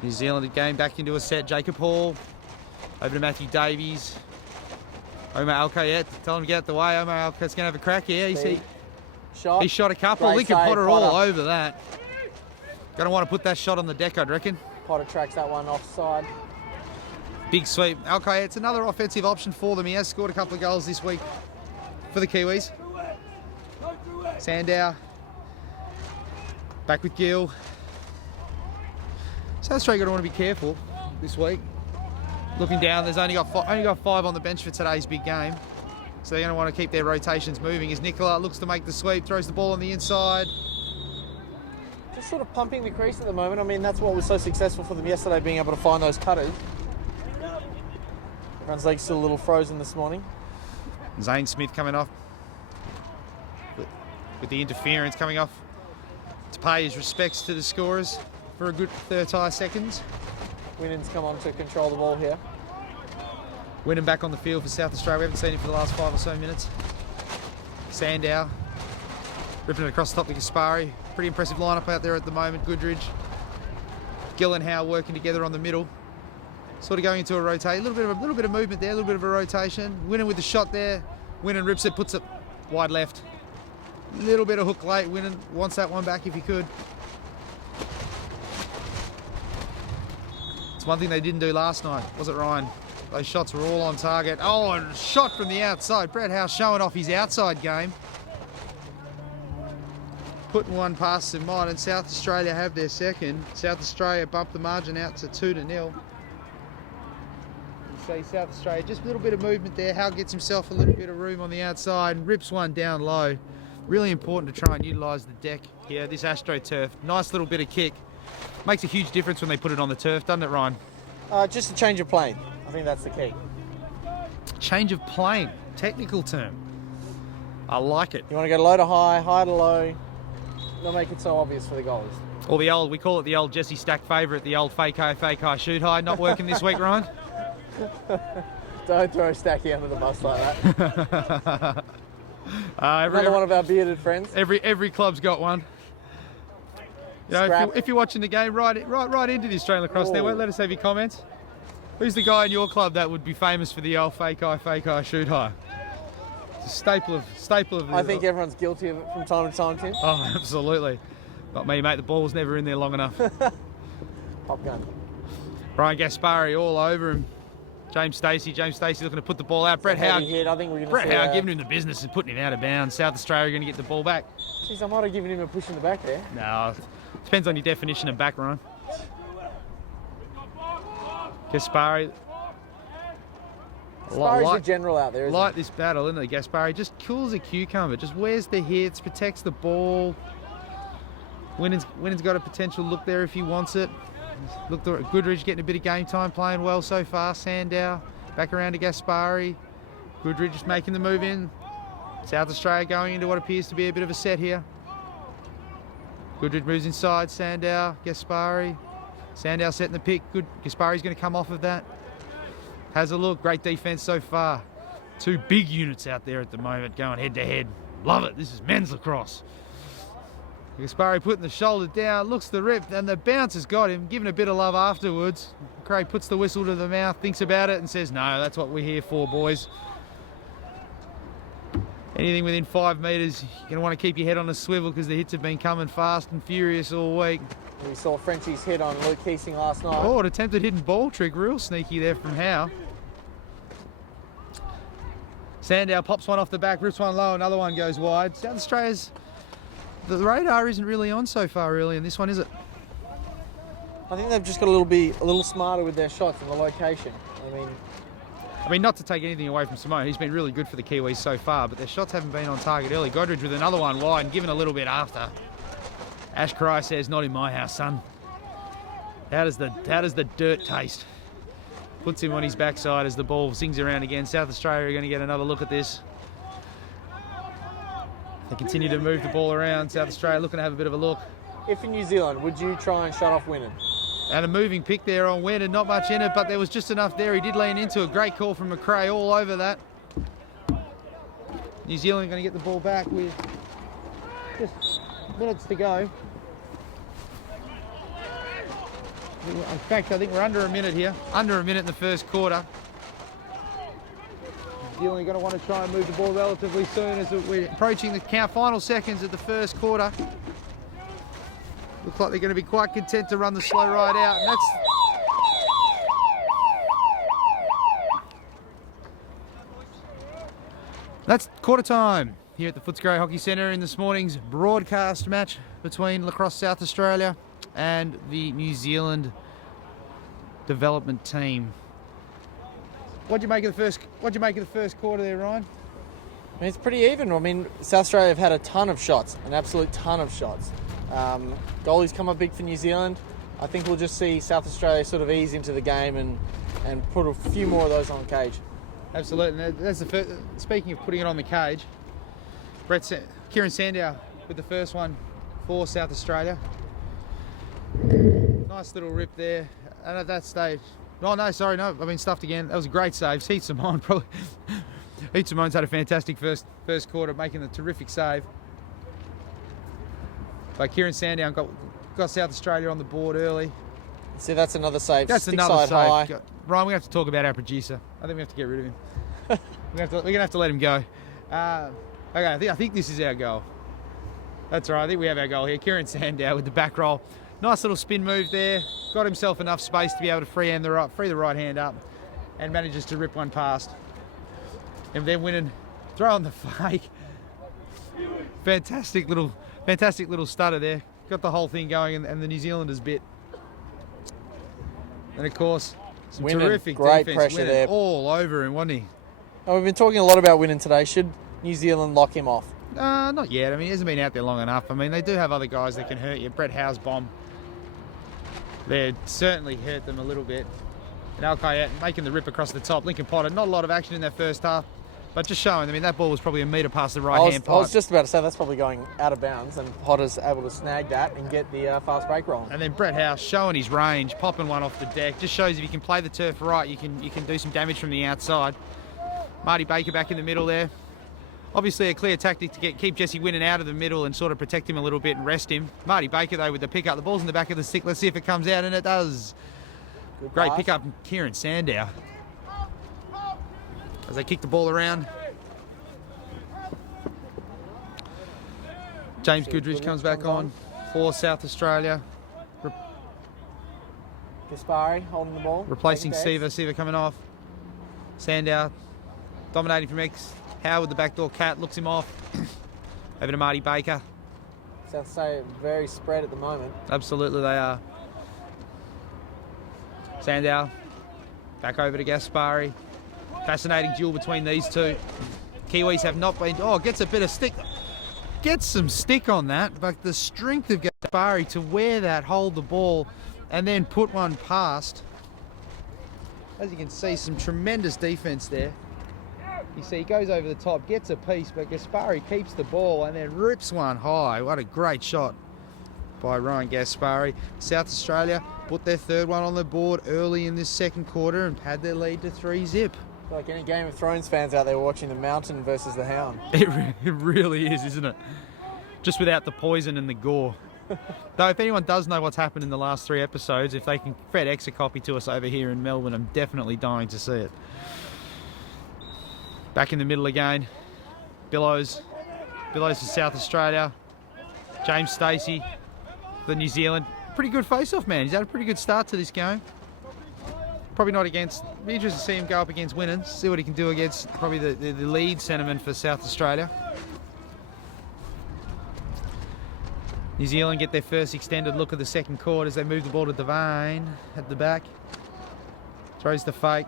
New Zealand again back into a set. Jacob Hall over to Matthew Davies. Omar Al-Kayet, tell him to get out the way. Omar Al-Kayet's going to have a crack here. Big shot. He shot a couple. Great Lincoln save, Potter all Potter. over that. Going to want to put that shot on the deck, I'd reckon. Potter tracks that one offside. Big sweep. Al-Kayet's another offensive option for them. He has scored a couple of goals this week for the Kiwis. Sandow. Back with Gill. South Australia going to want to be careful this week. Looking down, there's only got five on the bench for today's big game. So they're going to want to keep their rotations moving as Nicola looks to make the sweep, throws the ball on the inside. Just sort of pumping the crease at the moment. I mean, that's what was so successful for them yesterday, being able to find those cutters. Everyone's leg's still a little frozen this morning. Zane Smith coming off with the interference coming off to pay his respects to the scorers for a good 30 seconds. Winnen's come on to control the ball here. Winning back on the field for South Australia. We haven't seen him for the last 5 or so minutes. Sandow ripping it across the top to Gaspari. Pretty impressive lineup out there at the moment. Goodridge, Gill and Howe working together on the middle. Sort of going into a rotate. A little bit of movement there. A little bit of a rotation. Winning with the shot there. Winning rips it, puts it wide left. Little bit of hook late. Winning wants that one back if he could. It's one thing they didn't do last night, was it, Ryan? Those shots were all on target. Oh, and a shot from the outside. Brett Howe showing off his outside game. Putting one past St Martin, and South Australia have their second. South Australia bumped the margin out to 2-0. You see South Australia, just a little bit of movement there. Howe gets himself a little bit of room on the outside and rips one down low. Really important to try and utilise the deck here, this AstroTurf. Nice little bit of kick. Makes a huge difference when they put it on the turf, doesn't it, Ryan? Just a change of plane. I think that's the key. Change of plane, technical term. I like it. You want to go low to high, high to low. Not make it so obvious for the goalies. Or we call it the old Jesse Stack favourite, the old fake high, shoot high. Not working this week, Ryan? Don't throw Stacky under the bus like that. Every Another one of our bearded friends. every club's got one. You know, Scrap. if you're watching the game, right into the Australian lacrosse Ooh. network. Let us have your comments. Who's the guy in your club that would be famous for the old fake high, shoot high? It's a staple of. The, I think everyone's guilty of it from time to time, Tim. Oh, absolutely. Not me, mate. The ball was never in there long enough. Pop gun. Ryan Gaspari all over him. James Stacey looking to put the ball out. Brett Howe. Heavy hit. I think we're going to see Howe giving him the business and putting him out of bounds. South Australia going to get the ball back. Jeez, I might have given him a push in the back there. No, depends on your definition of back, Ryan. Gaspari. Sparry's the general out there, isn't Like this battle, isn't it? Gaspari just cools a cucumber, just wears the hits, protects the ball. Winnen's got a potential look there if he wants it. Look, Goodridge getting a bit of game time, playing well so far. Sandow back around to Gaspari. Goodridge just making the move in. South Australia going into what appears to be a bit of a set here. Goodridge moves inside. Sandow, Gaspari. Sandow setting the pick. Good. Gaspari's going to come off of that. Has a look. Great defence so far. Two big units out there at the moment going head to head. Love it. This is men's lacrosse. Gaspari putting the shoulder down, looks the rip, and the bounce has got him, giving a bit of love afterwards. Craig puts the whistle to the mouth, thinks about it, and says, no, that's what we're here for, boys. Anything within 5 metres, you're going to want to keep your head on a swivel because the hits have been coming fast and furious all week. We saw Frenchie's hit on Luke Keesing last night. Oh, an attempted hidden ball trick, real sneaky there from Howe. Sandow pops one off the back, rips one low, another one goes wide. South Australia's, the radar isn't really on so far really in this one, is it? I think they've just got to be a little smarter with their shots and the location. I mean, I mean, not to take anything away from Simone, he's been really good for the Kiwis so far, but their shots haven't been on target early. Godridge with another one wide and given a little bit after. Ash Cry says, not in my house, son. How does the dirt taste? Puts him on his backside as the ball sings around again. South Australia are going to get another look at this. They continue to move the ball around. South Australia looking to have a bit of a look. If in New Zealand, would you try and shut off Winnan? And a moving pick there on Wynn and not much in it, but there was just enough there. He did lean into a great call from McRae all over that. New Zealand going to get the ball back with just minutes to go. In fact, I think we're under a minute here. Under a minute in the first quarter. New Zealand going to want to try and move the ball relatively soon as we're approaching the final seconds of the first quarter. Looks like they're going to be quite content to run the slow ride out, and that's quarter time here at the Footscray Hockey Centre in this morning's broadcast match between Lacrosse South Australia and the New Zealand development team. What'd you make of the first quarter there, Ryan? I mean, it's pretty even. I mean, South Australia have had a ton of shots, an absolute ton of shots. Goalies come up big for New Zealand. I think we'll just see South Australia sort of ease into the game and put a few more of those on the cage. Absolutely. And that's the first, speaking of putting it on the cage, Kieran Sandow with the first one for South Australia. Nice little rip there. And at that stage, I've been stuffed again. That was a great save. Heath Simone probably. Heath Simone's had a fantastic first quarter, making a terrific save. But Kieran Sandown got South Australia on the board early. See, that's another save. That's Stick another side save. high. Ryan, we have to talk about our producer. I think we have to get rid of him. We're gonna have to let him go. Okay, I think this is our goal. That's right. I think we have our goal here. Kieran Sandow with the back roll. Nice little spin move there. Got himself enough space to be able to free the right hand up, and manages to rip one past. And then Winnan throw on the fake. Fantastic little stutter there. Got the whole thing going, and the New Zealanders bit. And of course, some Winnan, terrific great defense. pressure Winnan there. all over him, wasn't he? Now, we've been talking a lot about Winnan today. Should New Zealand lock him off? Not yet. I mean, he hasn't been out there long enough. I mean, they do have other guys that can hurt you. Brett Howe's bomb there certainly hurt them a little bit. And Alkayat making the rip across the top. Lincoln Potter, not a lot of action in that first half, but just showing. I mean, that ball was probably a metre past the right-hand pipe. I was just about to say that's probably going out of bounds, and Potter's able to snag that and get the fast break rolling. And then Brett Howe showing his range, popping one off the deck. Just shows if you can play the turf right, you can do some damage from the outside. Marty Baker back in the middle there. Obviously a clear tactic to keep Jesse Winnan out of the middle and sort of protect him a little bit and rest him. Marty Baker, though, with the pick up. The ball's in the back of the stick. Let's see if it comes out, and it does. Good Great pass. pick up from Kieran Sandow. As they kick the ball around. James Goodrich comes back on for South Australia. Gaspari holding the ball. Replacing taking Seaver. Seaver coming off. Sandow dominating from X. Howe with the backdoor cat looks him off. Over to Marty Baker. South Australia very spread at the moment. Absolutely they are. Sandow back over to Gaspari. Fascinating duel between these two. Kiwis have not been. Oh, gets a bit of stick. Gets some stick on that, but the strength of Gaspari to wear that, hold the ball, and then put one past. As you can see, some tremendous defense there. You see, he goes over the top, gets a piece, but Gaspari keeps the ball and then rips one high. What a great shot by Ryan Gaspari. South Australia put their third one on the board early in this second quarter and had their lead to 3-zip. I feel like any Game of Thrones fans out there watching the Mountain versus the Hound. It really is, isn't it? Just without the poison and the gore. Though if anyone does know what's happened in the last 3 episodes, if they can FedEx a copy to us over here in Melbourne, I'm definitely dying to see it. Back in the middle again. Billows for South Australia. James Stacey for New Zealand. Pretty good face-off, man. He's had a pretty good start to this game. Probably not against... Be interested to see him go up against Winnan. See what he can do against probably the lead centreman for South Australia. New Zealand get their first extended look at the second quarter as they move the ball to Devine at the back. Throws the fake.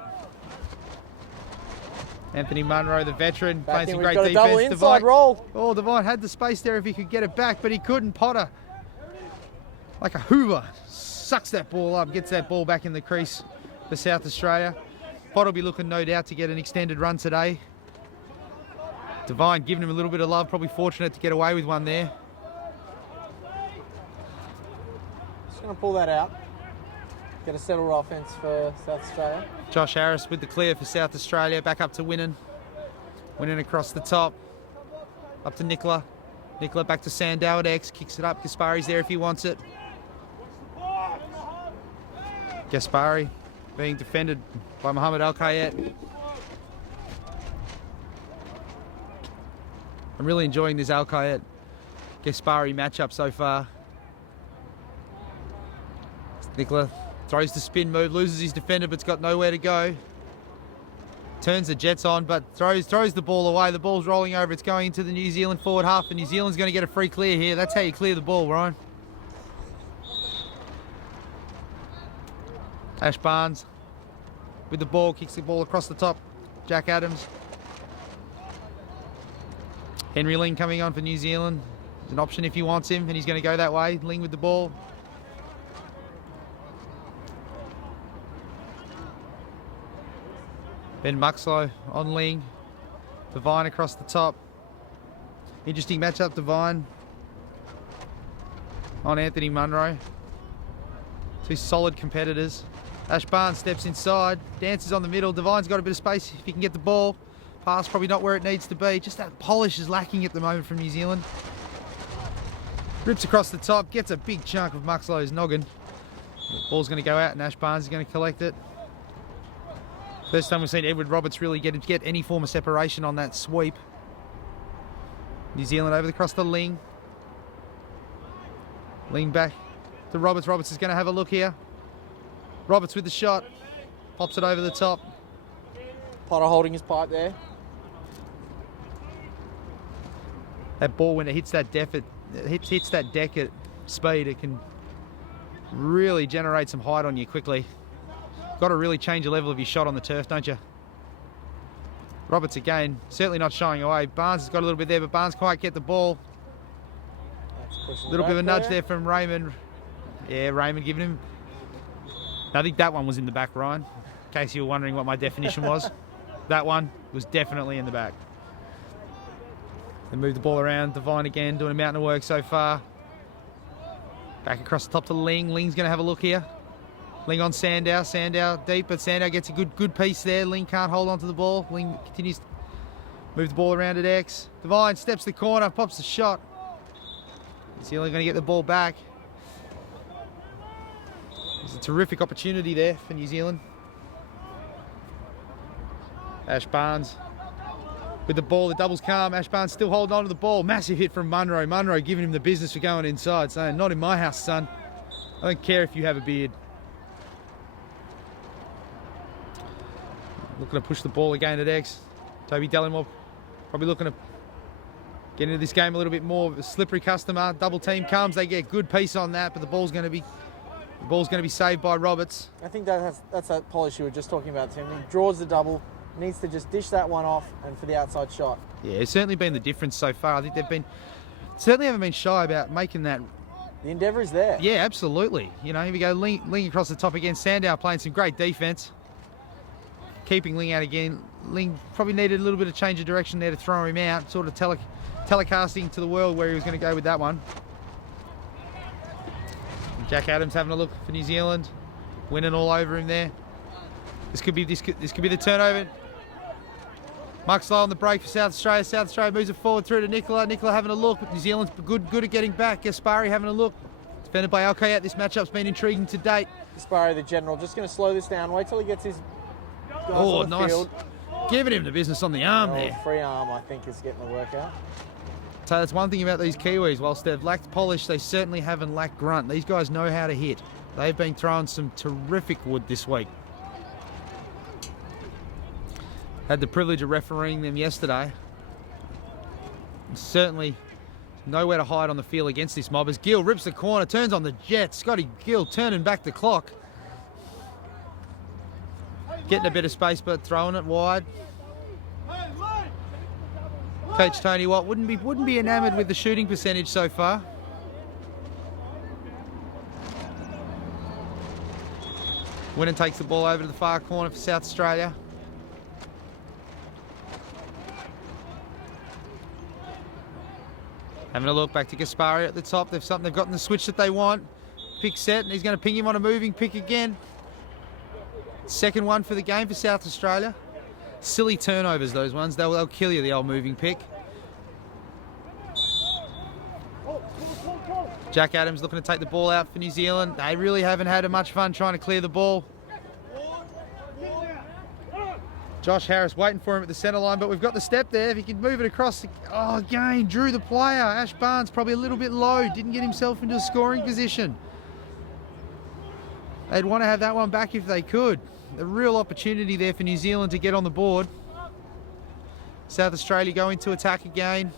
Anthony Munro, the veteran, Back playing in, some we've great got a defence. double inside roll. Oh, Devine had the space there if he could get it back, but he couldn't. Potter, like a hoover, sucks that ball up, gets that ball back in the crease for South Australia. Potter will be looking, no doubt, to get an extended run today. Devine giving him a little bit of love, probably fortunate to get away with one there. Just going to pull that out. Get a settled offence for South Australia. Josh Harris with the clear for South Australia, back up to Winnan. Winnan across the top, up to Nicola. Nicola back to Sandow at X, kicks it up. Gaspari's there if he wants it. Gaspari being defended by Mohamed Al-Kayet. I'm really enjoying this Al-Kayet Gaspari matchup so far. Nicola throws the spin move, loses his defender, but's got nowhere to go. Turns the Jets on, but throws the ball away. The ball's rolling over. It's going into the New Zealand forward half, and New Zealand's going to get a free clear here. That's how you clear the ball, Ryan. Ash Barnes with the ball, kicks the ball across the top. Jack Adams. Henry Ling coming on for New Zealand. There's an option if he wants him, and he's going to go that way. Ling with the ball. Ben Muxlow on Ling. Devine across the top. Interesting matchup, Devine on Anthony Munro. Two solid competitors. Ash Barnes steps inside, dances on the middle. Devine's got a bit of space if he can get the ball. Pass probably not where it needs to be. Just that polish is lacking at the moment from New Zealand. Rips across the top, gets a big chunk of Muxlow's noggin. The ball's going to go out and Ash Barnes is going to collect it. First time we've seen Edward Roberts really get any form of separation on that sweep. New Zealand over across the Ling. Ling back to Roberts. Roberts is going to have a look here. Roberts with the shot. Pops it over the top. Potter holding his pipe there. That ball, when it hits that deck at speed, it can really generate some height on you quickly. Got to really change the level of your shot on the turf, don't you? Roberts again, certainly not shying away. Barnes has got a little bit there, but Barnes can't get the ball. A little bit of a nudge there from Raymond. Yeah, Raymond giving him. I think that one was in the back, Ryan. In case you were wondering what my definition was. That one was definitely in the back. They move the ball around. Devine again doing a mountain of work so far. Back across the top to Ling. Ling's going to have a look here. Ling on Sandow. Sandow deep, but Sandow gets a good piece there. Ling can't hold on to the ball. Ling continues to move the ball around at X. Devine steps the corner, pops the shot. New Zealand going to get the ball back. There's a terrific opportunity there for New Zealand. Ash Barnes with the ball, the doubles calm. Ash Barnes still holding on to the ball. Massive hit from Munro. Munro giving him the business for going inside, saying, not in my house, son. I don't care if you have a beard. Looking to push the ball again at X. Toby Delamore probably looking to get into this game a little bit more. A slippery customer. Double team comes. They get good piece on that, but the ball's going to be saved by Roberts. I think that's that polish you were just talking about, Tim. He draws the double, needs to just dish that one off and for the outside shot. Yeah, it's certainly been the difference so far. I think certainly haven't been shy about making that. The endeavour is there. Yeah, absolutely. You know, here we go. Ling across the top again. Sandow playing some great defence. Keeping Ling out again. Ling probably needed a little bit of change of direction there to throw him out. Sort of telecasting to the world where he was going to go with that one. Jack Adams having a look for New Zealand. Winning all over him there. This could be the turnover. Muxlow on the break for South Australia. South Australia moves it forward through to Nicola. Nicola having a look. New Zealand's good at getting back. Gaspari having a look. Defended by Al-Kayet. This matchup's been intriguing to date. Gaspari, the general, just going to slow this down. Wait till he gets his guys on the nice. field. Giving him the business on the arm there. Free arm, I think, is getting the work out. So that's one thing about these Kiwis. Whilst they've lacked polish, they certainly haven't lacked grunt. These guys know how to hit. They've been throwing some terrific wood this week. Had the privilege of refereeing them yesterday. Certainly nowhere to hide on the field against this mob as Gill rips the corner, turns on the jet. Scotty Gill turning back the clock. Getting a bit of space but throwing it wide. Coach Tony Watt wouldn't be enamoured with the shooting percentage so far. Winnan takes the ball over to the far corner for South Australia. Having a look back to Gaspari at the top. They've gotten the switch that they want. Pick set, and he's going to ping him on a moving pick again. Second one for the game for South Australia. Silly turnovers, those ones. They'll kill you, the old moving pick. Jack Adams looking to take the ball out for New Zealand. They really haven't had much fun trying to clear the ball. Josh Harris waiting for him at the centre line, but we've got the step there. If he can move it across. Oh, again, drew the player. Ash Barnes probably a little bit low. Didn't get himself into a scoring position. They'd want to have that one back if they could. A real opportunity there for New Zealand to get on the board. South Australia going to attack again.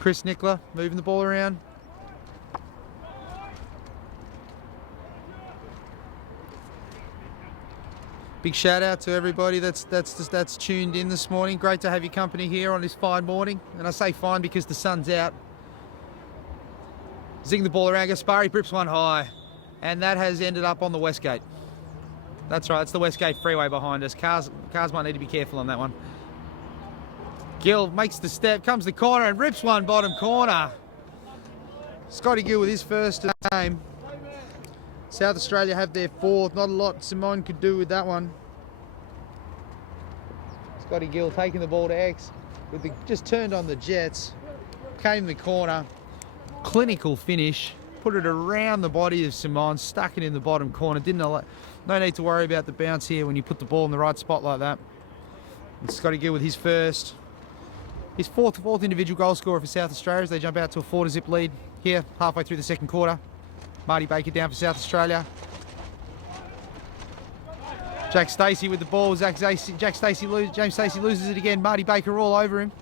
Chris Nicola moving the ball around. Big shout out to everybody that's tuned in this morning. Great to have your company here on this fine morning. And I say fine because the sun's out. Zing the ball around. Gaspari grips one high. And that has ended up on the Westgate. That's right, it's the Westgate freeway behind us. Cars might need to be careful on that one. Gill makes the step, comes the corner and rips one bottom corner. Scotty Gill with his first game. South Australia have their fourth. Not a lot Simone could do with that one. Scotty Gill taking the ball to X. Just turned on the jets. Came the corner. Clinical finish. Put it around the body of Simone. Stuck it in the bottom corner. No need to worry about the bounce here when you put the ball in the right spot like that. And Scotty Gill with his first. His fourth individual goal scorer for South Australia as they jump out to a 4-0 lead here halfway through the second quarter. Marty Baker down for South Australia. Jack Stacey with the ball. James Stacey loses it again. Marty Baker all over him.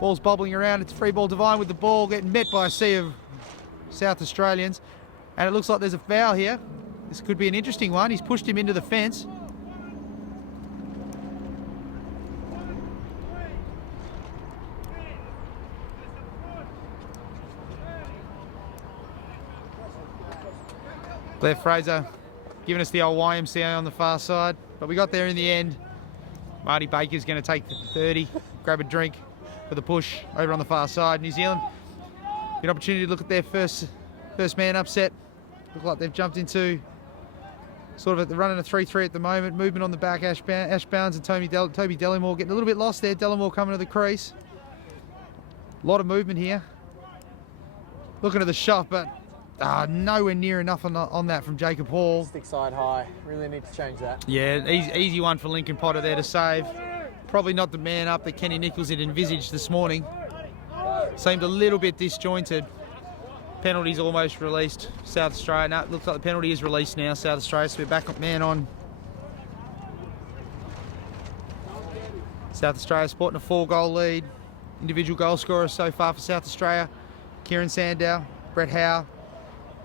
Ball's bobbling around. It's free ball. Devine with the ball, getting met by a sea of South Australians. And it looks like there's a foul here. This could be an interesting one. He's pushed him into the fence. Blair Fraser giving us the old YMCA on the far side, but we got there in the end. Marty Baker's going to take the 30, grab a drink for the push over on the far side. New Zealand, good opportunity to look at their first man upset. Look like they've jumped into sort of running a 3-3 at the moment. Movement on the back, Ash Barnes and Toby Delamore getting a little bit lost there. Delamore coming to the crease. A lot of movement here. Looking at the shot, but nowhere near enough on that from Jacob Hall. Stick side high. Really need to change that. Yeah, easy one for Lincoln Potter there to save. Probably not the man up that Kenny Nichols had envisaged this morning. Seemed a little bit disjointed. Penalty's almost released. South Australia. No, it looks like the penalty is released now, South Australia. So we're back up man on. South Australia sporting a 4-goal lead. Individual goal scorers so far for South Australia. Kieran Sandow, Brett Howe,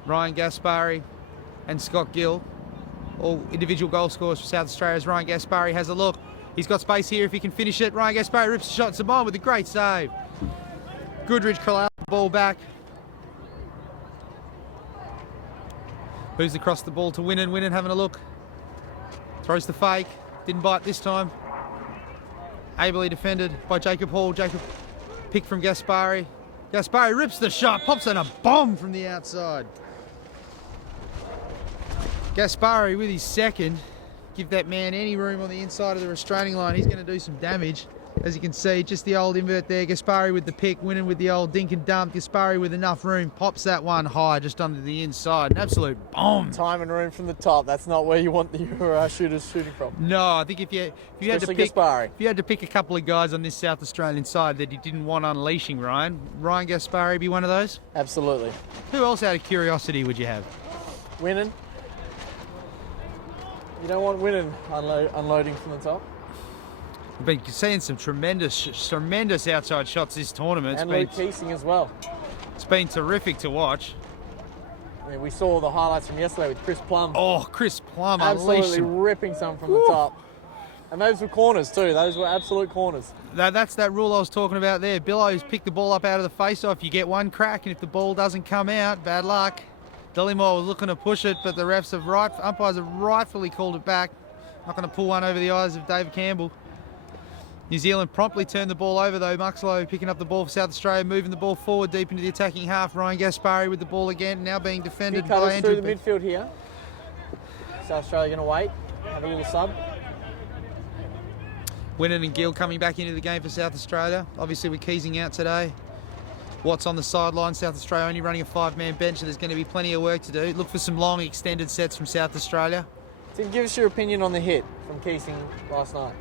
Ryan Gaspari and Scott Gill. All individual goal scorers for South Australia as Ryan Gaspari has a look. He's got space here if he can finish it. Ryan Gaspari rips the shot. Simone with a great save. Goodridge corrals the ball back. Moves across the ball to Winnan. Winnan having a look. Throws the fake. Didn't bite this time. Ably defended by Jacob Hall. Jacob picked from Gaspari. Gaspari rips the shot. Pops in a bomb from the outside. Gaspari with his second. Give that man any room on the inside of the restraining line. He's going to do some damage. As you can see, just the old invert there. Gaspari with the pick, Winnan with the old dink and dump. Gaspari with enough room, pops that one high just under the inside. An absolute bomb. Time and room from the top. That's not where you want your shooters shooting from. No, I think if you had to pick a couple of guys on this South Australian side that you didn't want unleashing, Ryan Gaspari be one of those? Absolutely. Who else out of curiosity would you have? Winnan. You don't want Winnan unloading from the top. We've been seeing some tremendous outside shots this tournament. And Luke Keesing as well. It's been terrific to watch. I mean, we saw the highlights from yesterday with Chris Plum. Oh, Chris Plum, absolutely ripping some from the top. And those were corners too. Those were absolute corners. That's that rule I was talking about there. Billows picked the ball up out of the face-off. You get one crack, and if the ball doesn't come out, bad luck. Dollymore was looking to push it, but the umpires have rightfully called it back. Not going to pull one over the eyes of David Campbell. New Zealand promptly turned the ball over though. Muxlow picking up the ball for South Australia, moving the ball forward deep into the attacking half. Ryan Gaspari with the ball again, now being defended by Andrew. Through the midfield here. South Australia going to wait, have a little sub. Winnan and Gill coming back into the game for South Australia. Obviously we're Keysing out today. Watts on the sideline. South Australia only running a 5-man bench, so there's going to be plenty of work to do. Look for some long extended sets from South Australia. Tim, give us your opinion on the hit from Keysing last night.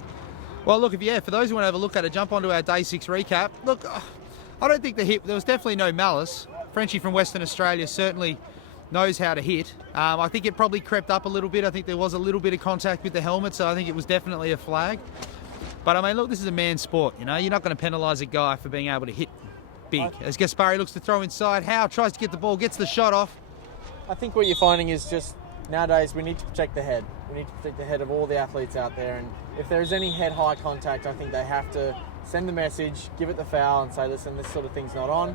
Well, look, for those who want to have a look at it, jump onto our Day 6 recap. Look, I don't think the hit, there was definitely no malice. Frenchie from Western Australia certainly knows how to hit. I think it probably crept up a little bit. I think there was a little bit of contact with the helmet, so I think it was definitely a flag. But, I mean, look, this is a man's sport, you know. You're not going to penalise a guy for being able to hit big. As Gaspari looks to throw inside, Howe tries to get the ball, gets the shot off. I think what you're finding is just nowadays we need to protect the head. We need to protect the head of all the athletes out there. And if there is any head-high contact, I think they have to send the message, give it the foul, and say, listen, this sort of thing's not on.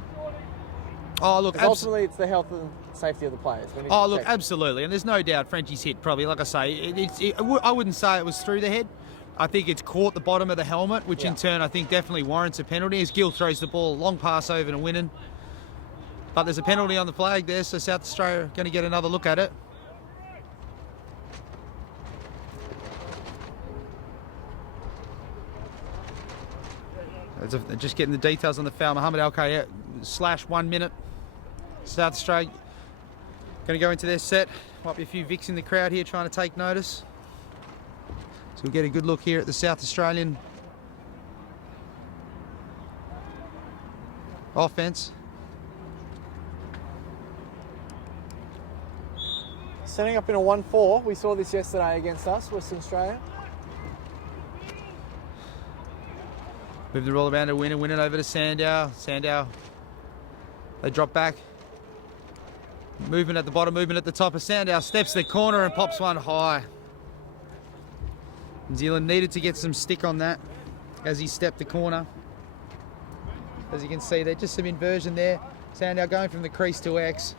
Oh, look, ultimately it's the health and safety of the players. Oh, look, absolutely. And there's no doubt Frenchie's hit probably, like I say, I wouldn't say it was through the head. I think it's caught the bottom of the helmet, which in turn I think definitely warrants a penalty as Gill throws the ball, long pass over to Winnan. But there's a penalty on the flag there, so South Australia are going to get another look at it. They're just getting the details on the foul. Mohamed Al-Kayet / 1 minute. South Australia going to go into their set. Might be a few Vics in the crowd here trying to take notice. So we'll get a good look here at the South Australian offense. Setting up in a 1-4. We saw this yesterday against us, Western Australia. Move the ball around to Winnan over to Sandow. Sandow, they drop back. Movement at the bottom, movement at the top. Of Sandow steps the corner and pops one high. New Zealand needed to get some stick on that as he stepped the corner. As you can see there, just some inversion there. Sandow going from the crease to X.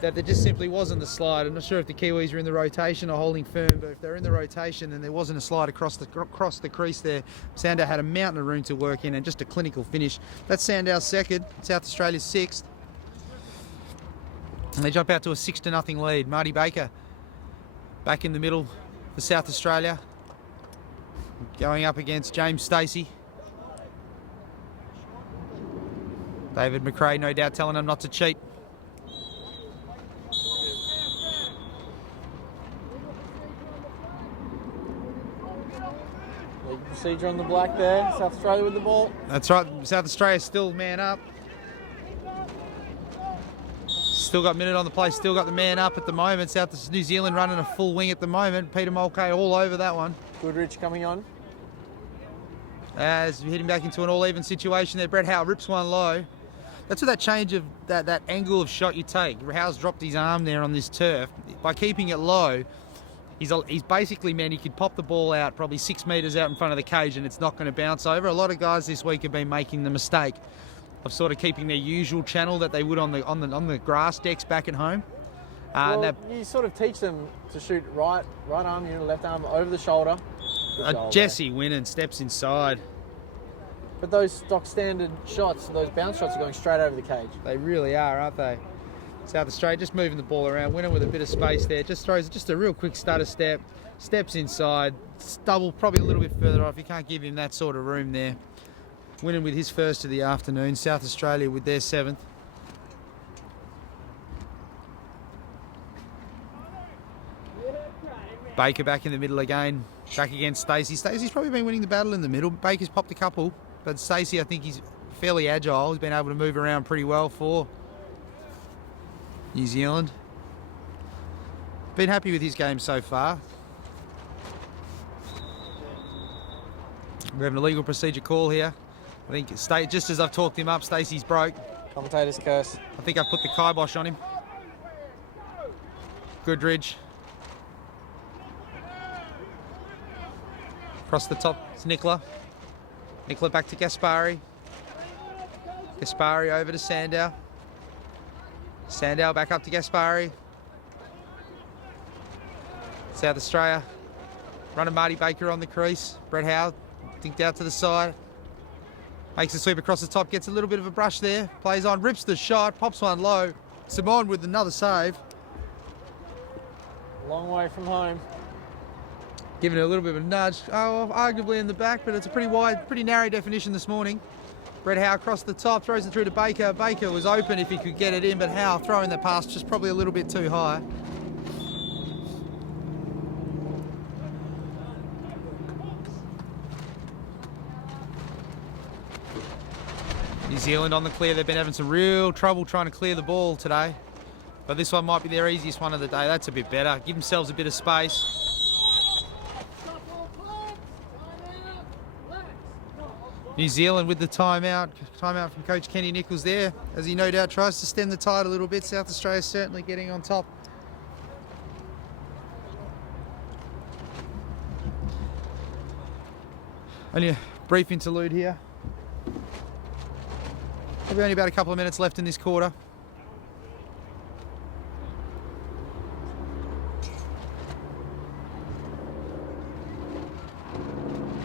That there just simply wasn't the slide. I'm not sure if the Kiwis are in the rotation or holding firm, but if they're in the rotation, then there wasn't a slide across the crease there. Sandow had a mountain of room to work in and just a clinical finish. That's Sandow's second, South Australia's sixth. And they jump out to a 6-0 lead. Marty Baker back in the middle for South Australia. Going up against James Stacey. David McRae no doubt telling him not to cheat. Procedure on the black there. South Australia with the ball. That's right. South Australia still man up. Still got minute on the play. Still got the man up at the moment. New Zealand running a full wing at the moment. Peter Mulcahy all over that one. Goodrich coming on. As heading back into an all-even situation there. Brett Howe rips one low. That's what that change of that angle of shot you take. Howe's dropped his arm there on this turf. By keeping it low, he's basically meant he could pop the ball out probably 6 metres out in front of the cage and it's not going to bounce over. A lot of guys this week have been making the mistake of sort of keeping their usual channel that they would on the grass decks back at home. You sort of teach them to shoot right arm, left arm over the shoulder. Jesse Winnan steps inside. But those stock standard shots, those bounce shots are going straight over the cage. They really are, aren't they? South Australia just moving the ball around. Winnan with a bit of space there. Just throws just a real quick stutter step. Steps inside. Double, probably a little bit further off. You can't give him that sort of room there. Winnan with his first of the afternoon. South Australia with their 7th. Baker back in the middle again. Back against Stacey. Stacey's probably been winning the battle in the middle. Baker's popped a couple. But Stacey, I think he's fairly agile. He's been able to move around pretty well for New Zealand. Been happy with his game so far. We're having a legal procedure call here. I think just as I've talked him up, Stacey's broke. Commentator's curse. I think I've put the kibosh on him. Goodridge. Across the top, it's Nicola. Nicola back to Gaspari. Gaspari over to Sandow. Sandow back up to Gaspari. South Australia. Running Marty Baker on the crease. Brett Howe dinked out to the side. Makes a sweep across the top, gets a little bit of a brush there. Plays on, rips the shot, pops one low. Simon with another save. Long way from home. Giving it a little bit of a nudge. Oh, arguably in the back, but it's a pretty wide, pretty narrow definition this morning. Brett Howe across the top, throws it through to Baker. Baker was open if he could get it in, but Howe throwing the pass just probably a little bit too high. New Zealand on the clear. They've been having some real trouble trying to clear the ball today. But this one might be their easiest one of the day. That's a bit better. Give themselves a bit of space. New Zealand with the timeout. Timeout from Coach Kenny Nichols there, as he no doubt tries to stem the tide a little bit. South Australia certainly getting on top. Only a brief interlude here. Probably only about a couple of minutes left in this quarter.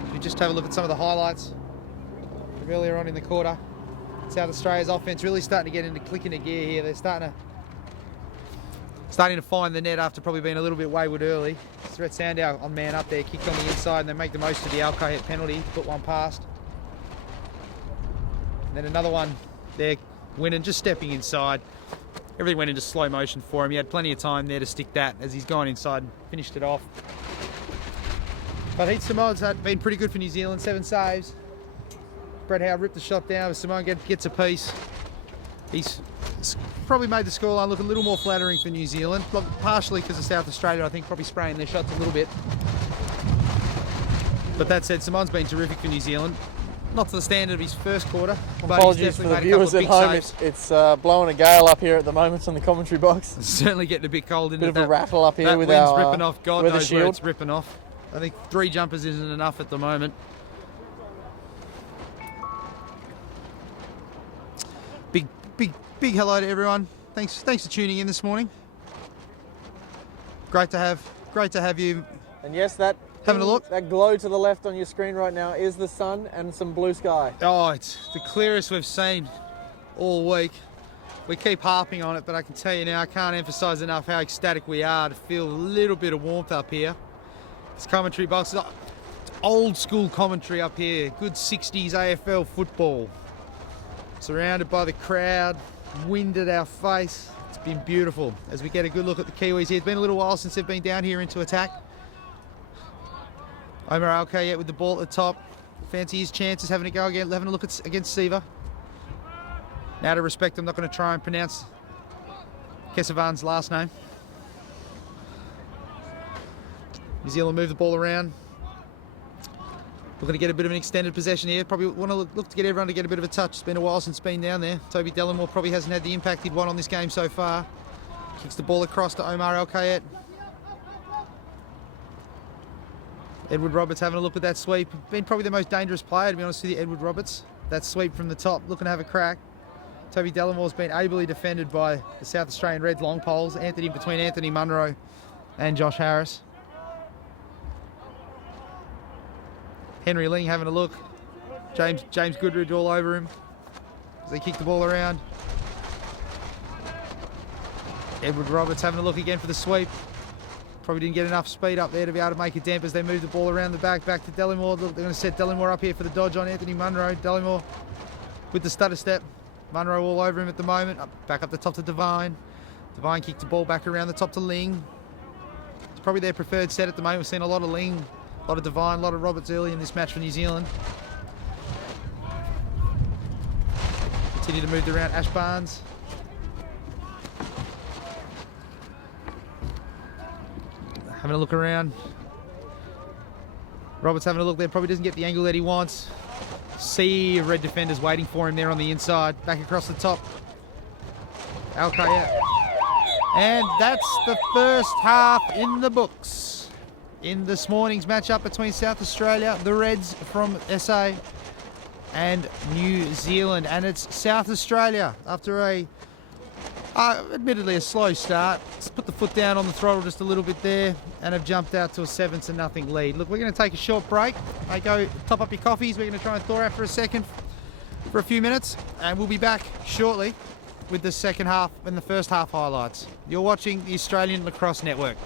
If you just have a look at some of the highlights of earlier on in the quarter, South Australia's offense really starting to get into click into gear here. They're starting to find the net after probably being a little bit wayward early. Brett Sandow on man up there, kicked on the inside, and they make the most of the Alcohol penalty, put one past. And then another one. They're winning, just stepping inside. Everything went into slow motion for him. He had plenty of time there to stick that as he's gone inside and finished it off. But Heath Simon's had been pretty good for New Zealand, 7 saves. Brett Howe ripped the shot down, but Simon gets a piece. He's probably made the scoreline look a little more flattering for New Zealand, partially because of South Australia, I think, probably spraying their shots a little bit. But that said, Simon's been terrific for New Zealand. Not to the standard of his first quarter. Apologies for the viewers at home. It's blowing a gale up here at the moment on the commentary box. It's certainly getting a bit cold in Bit of a rattle up here with wind's our ripping off. God weather knows where shield. it's ripping off. I think 3 jumpers isn't enough at the moment. Big hello to everyone. Thanks for tuning in this morning. Great to have you. And yes, that Having a look. That glow to the left on your screen right now is the sun and some blue sky. Oh, it's the clearest we've seen all week. We keep harping on it, but I can tell you now, I can't emphasise enough how ecstatic we are to feel a little bit of warmth up here. This commentary box is old school commentary up here. Good 60s AFL football. Surrounded by the crowd, wind at our face. It's been beautiful as we get a good look at the Kiwis here. It's been a little while since they've been down here into attack. Omar Al-Kayet with the ball at the top. Fancy his chances, having a go again, having a look against Siva. Now to respect, I'm not going to try and pronounce Kesavan's last name. New Zealand move the ball around. Looking to get a bit of an extended possession here. Probably want to look to get everyone to get a bit of a touch. It's been a while since been down there. Toby Delamore probably hasn't had the impact he'd want on this game so far. Kicks the ball across to Omar Al-Kayet. Edward Roberts having a look at that sweep. Been probably the most dangerous player, to be honest with you, Edward Roberts. That sweep from the top, looking to have a crack. Toby Delamore's been ably defended by the South Australian Reds long poles. Between Anthony Munro and Josh Harris. Henry Ling having a look. James Goodridge all over him as they kick the ball around. Edward Roberts having a look again for the sweep. Probably didn't get enough speed up there to be able to make a dent as they move the ball around the back to Delamore. Look, they're going to set Delamore up here for the dodge on Anthony Munro. Delamore with the stutter step. Munro all over him at the moment. Back up the top to Devine. Devine kicked the ball back around the top to Ling. It's probably their preferred set at the moment. We've seen a lot of Ling, a lot of Devine, a lot of Roberts early in this match for New Zealand. Continue to move around Ash Barnes. Having a look around. Roberts having a look there. Probably doesn't get the angle that he wants. Sea of red defenders waiting for him there on the inside. Back across the top. Al-Kayet. And that's the first half in the books. in this morning's matchup between South Australia, the Reds from SA, and New Zealand. And it's South Australia after admittedly a slow start. Just put the foot down on the throttle just a little bit there and have jumped out to a 7-0 lead. Look, we're going to take a short break. Go top up your coffees. We're going to try and thaw out for a second for a few minutes, and we'll be back shortly with the second half and the first half highlights. You're watching the Australian Lacrosse Network.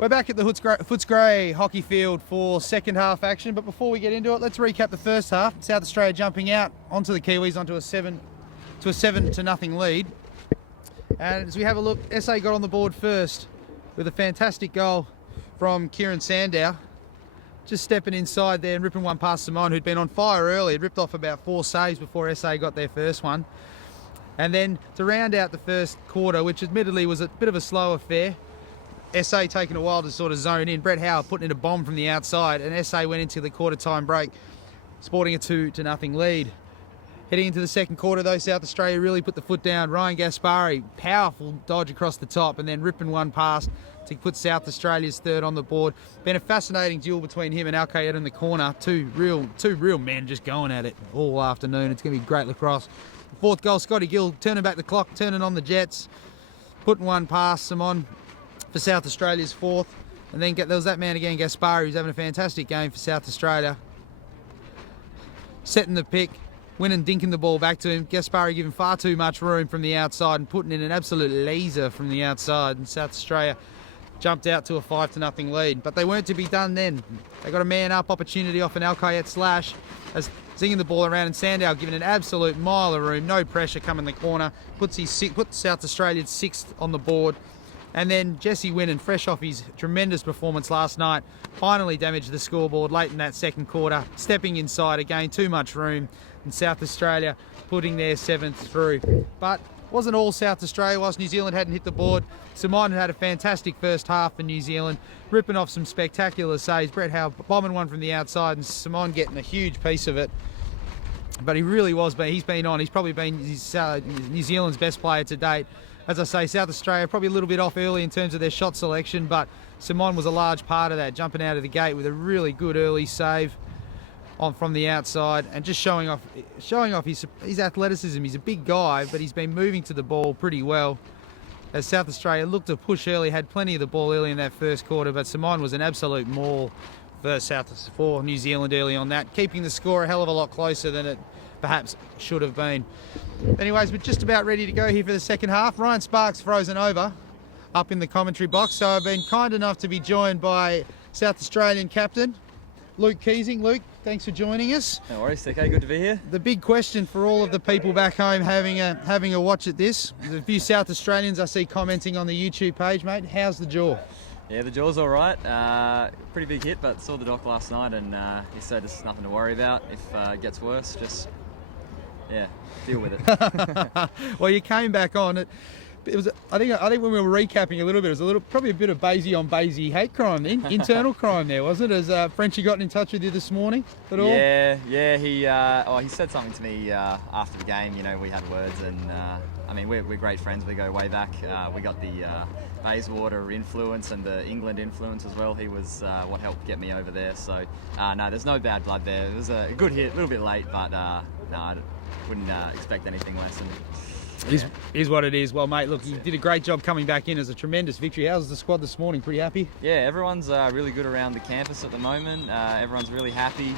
We're back at the Footscray hockey field for second half action, but before we get into it, let's recap the first half. South Australia jumping out onto the Kiwis onto a 7-0 lead. And as we have a look, SA got on the board first with a fantastic goal from Kieran Sandow. Just stepping inside there and ripping one past Simon, who'd been on fire early. Had ripped off about 4 saves before SA got their first one. And then to round out the first quarter, which admittedly was a bit of a slow affair, SA taking a while to sort of zone in. Brett Howard putting in a bomb from the outside, and SA went into the quarter time break, sporting a 2-0 lead. Heading into the second quarter though, South Australia really put the foot down. Ryan Gaspari, powerful dodge across the top and then ripping one past to put South Australia's third on the board. Been a fascinating duel between him and Al-Qaeda in the corner. Two real men just going at it all afternoon. It's going to be great lacrosse. Fourth goal, Scotty Gill turning back the clock, turning on the Jets, putting one past Simon for South Australia's fourth. And then there was that man again, Gaspari, who's having a fantastic game for South Australia. Setting the pick, winning, dinking the ball back to him. Gaspari giving far too much room from the outside and putting in an absolute laser from the outside. And South Australia jumped out to a 5-0 lead. But they weren't to be done then. They got a man-up opportunity off an Al-Qaeda slash as zinging the ball around, and Sandow giving an absolute mile of room, no pressure coming the corner, puts South Australia's sixth on the board. And then Jesse Winnan, fresh off his tremendous performance last night, finally damaged the scoreboard late in that second quarter, stepping inside again, too much room, and South Australia putting their seventh through. But wasn't all South Australia whilst New Zealand hadn't hit the board. Simon had a fantastic first half for New Zealand, ripping off some spectacular saves. Brett Howard bombing one from the outside and Simon getting a huge piece of it. But he really was, he's been on. He's probably been New Zealand's best player to date. As I say, South Australia probably a little bit off early in terms of their shot selection, but Simon was a large part of that, jumping out of the gate with a really good early save from the outside and just showing off his athleticism. He's a big guy, but he's been moving to the ball pretty well. As South Australia looked to push early, had plenty of the ball early in that first quarter, but Simon was an absolute maul for New Zealand early on that, keeping the score a hell of a lot closer than it perhaps should have been. Anyways, we're just about ready to go here for the second half. Ryan Sparks frozen over up in the commentary box, so I've been kind enough to be joined by South Australian captain Luke Keesing. Luke, thanks for joining us. No worries, TK, good to be here. The big question for all of the people back home having a watch at this, there's a few South Australians I see commenting on the YouTube page, mate. How's the jaw? Yeah, the jaw's all right. Pretty big hit, but saw the doc last night and he said it's nothing to worry about. If it gets worse, just deal with it. Well, you came back on it. It was. I think when we were recapping a little bit, it was probably a bit of Basie on Basie hate crime, internal crime there, wasn't it? Has Frenchie gotten in touch with you this morning at all? Yeah. He said something to me after the game. You know, we had words, and I mean, we're great friends. We go way back. We got the Bayswater influence and the England influence as well. He was what helped get me over there. So no, there's no bad blood there. It was a good hit, a little bit late, but no, I wouldn't expect anything less than. Is what it is. Well, mate, look, you did a great job coming back in. As a tremendous victory. How's the squad this morning? Pretty happy? Yeah, everyone's really good around the campus at the moment. Everyone's really happy.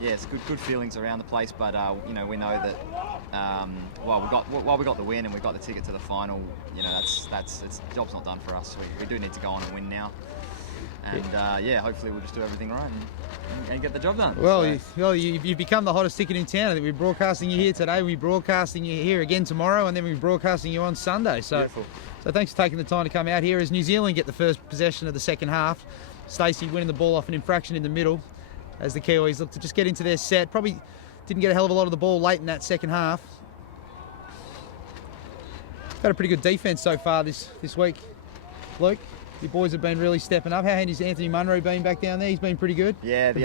It's good feelings around the place. But you know, we know that while we got the win and we got the ticket to the final, you know, that's the job's not done for us. We do need to go on and win now. And hopefully we'll just do everything right and get the job done. Well, you've become the hottest ticket in town. I think we're broadcasting you here today. We're broadcasting you here again tomorrow, and then we're broadcasting you on Sunday. So thanks for taking the time to come out here as New Zealand get the first possession of the second half. Stacey winning the ball off an infraction in the middle as the Kiwis look to just get into their set. Probably didn't get a hell of a lot of the ball late in that second half. Got a pretty good defence so far this week, Luke. Your boys have been really stepping up. How handy's Anthony Munro been back down there? He's been pretty good. Yeah, the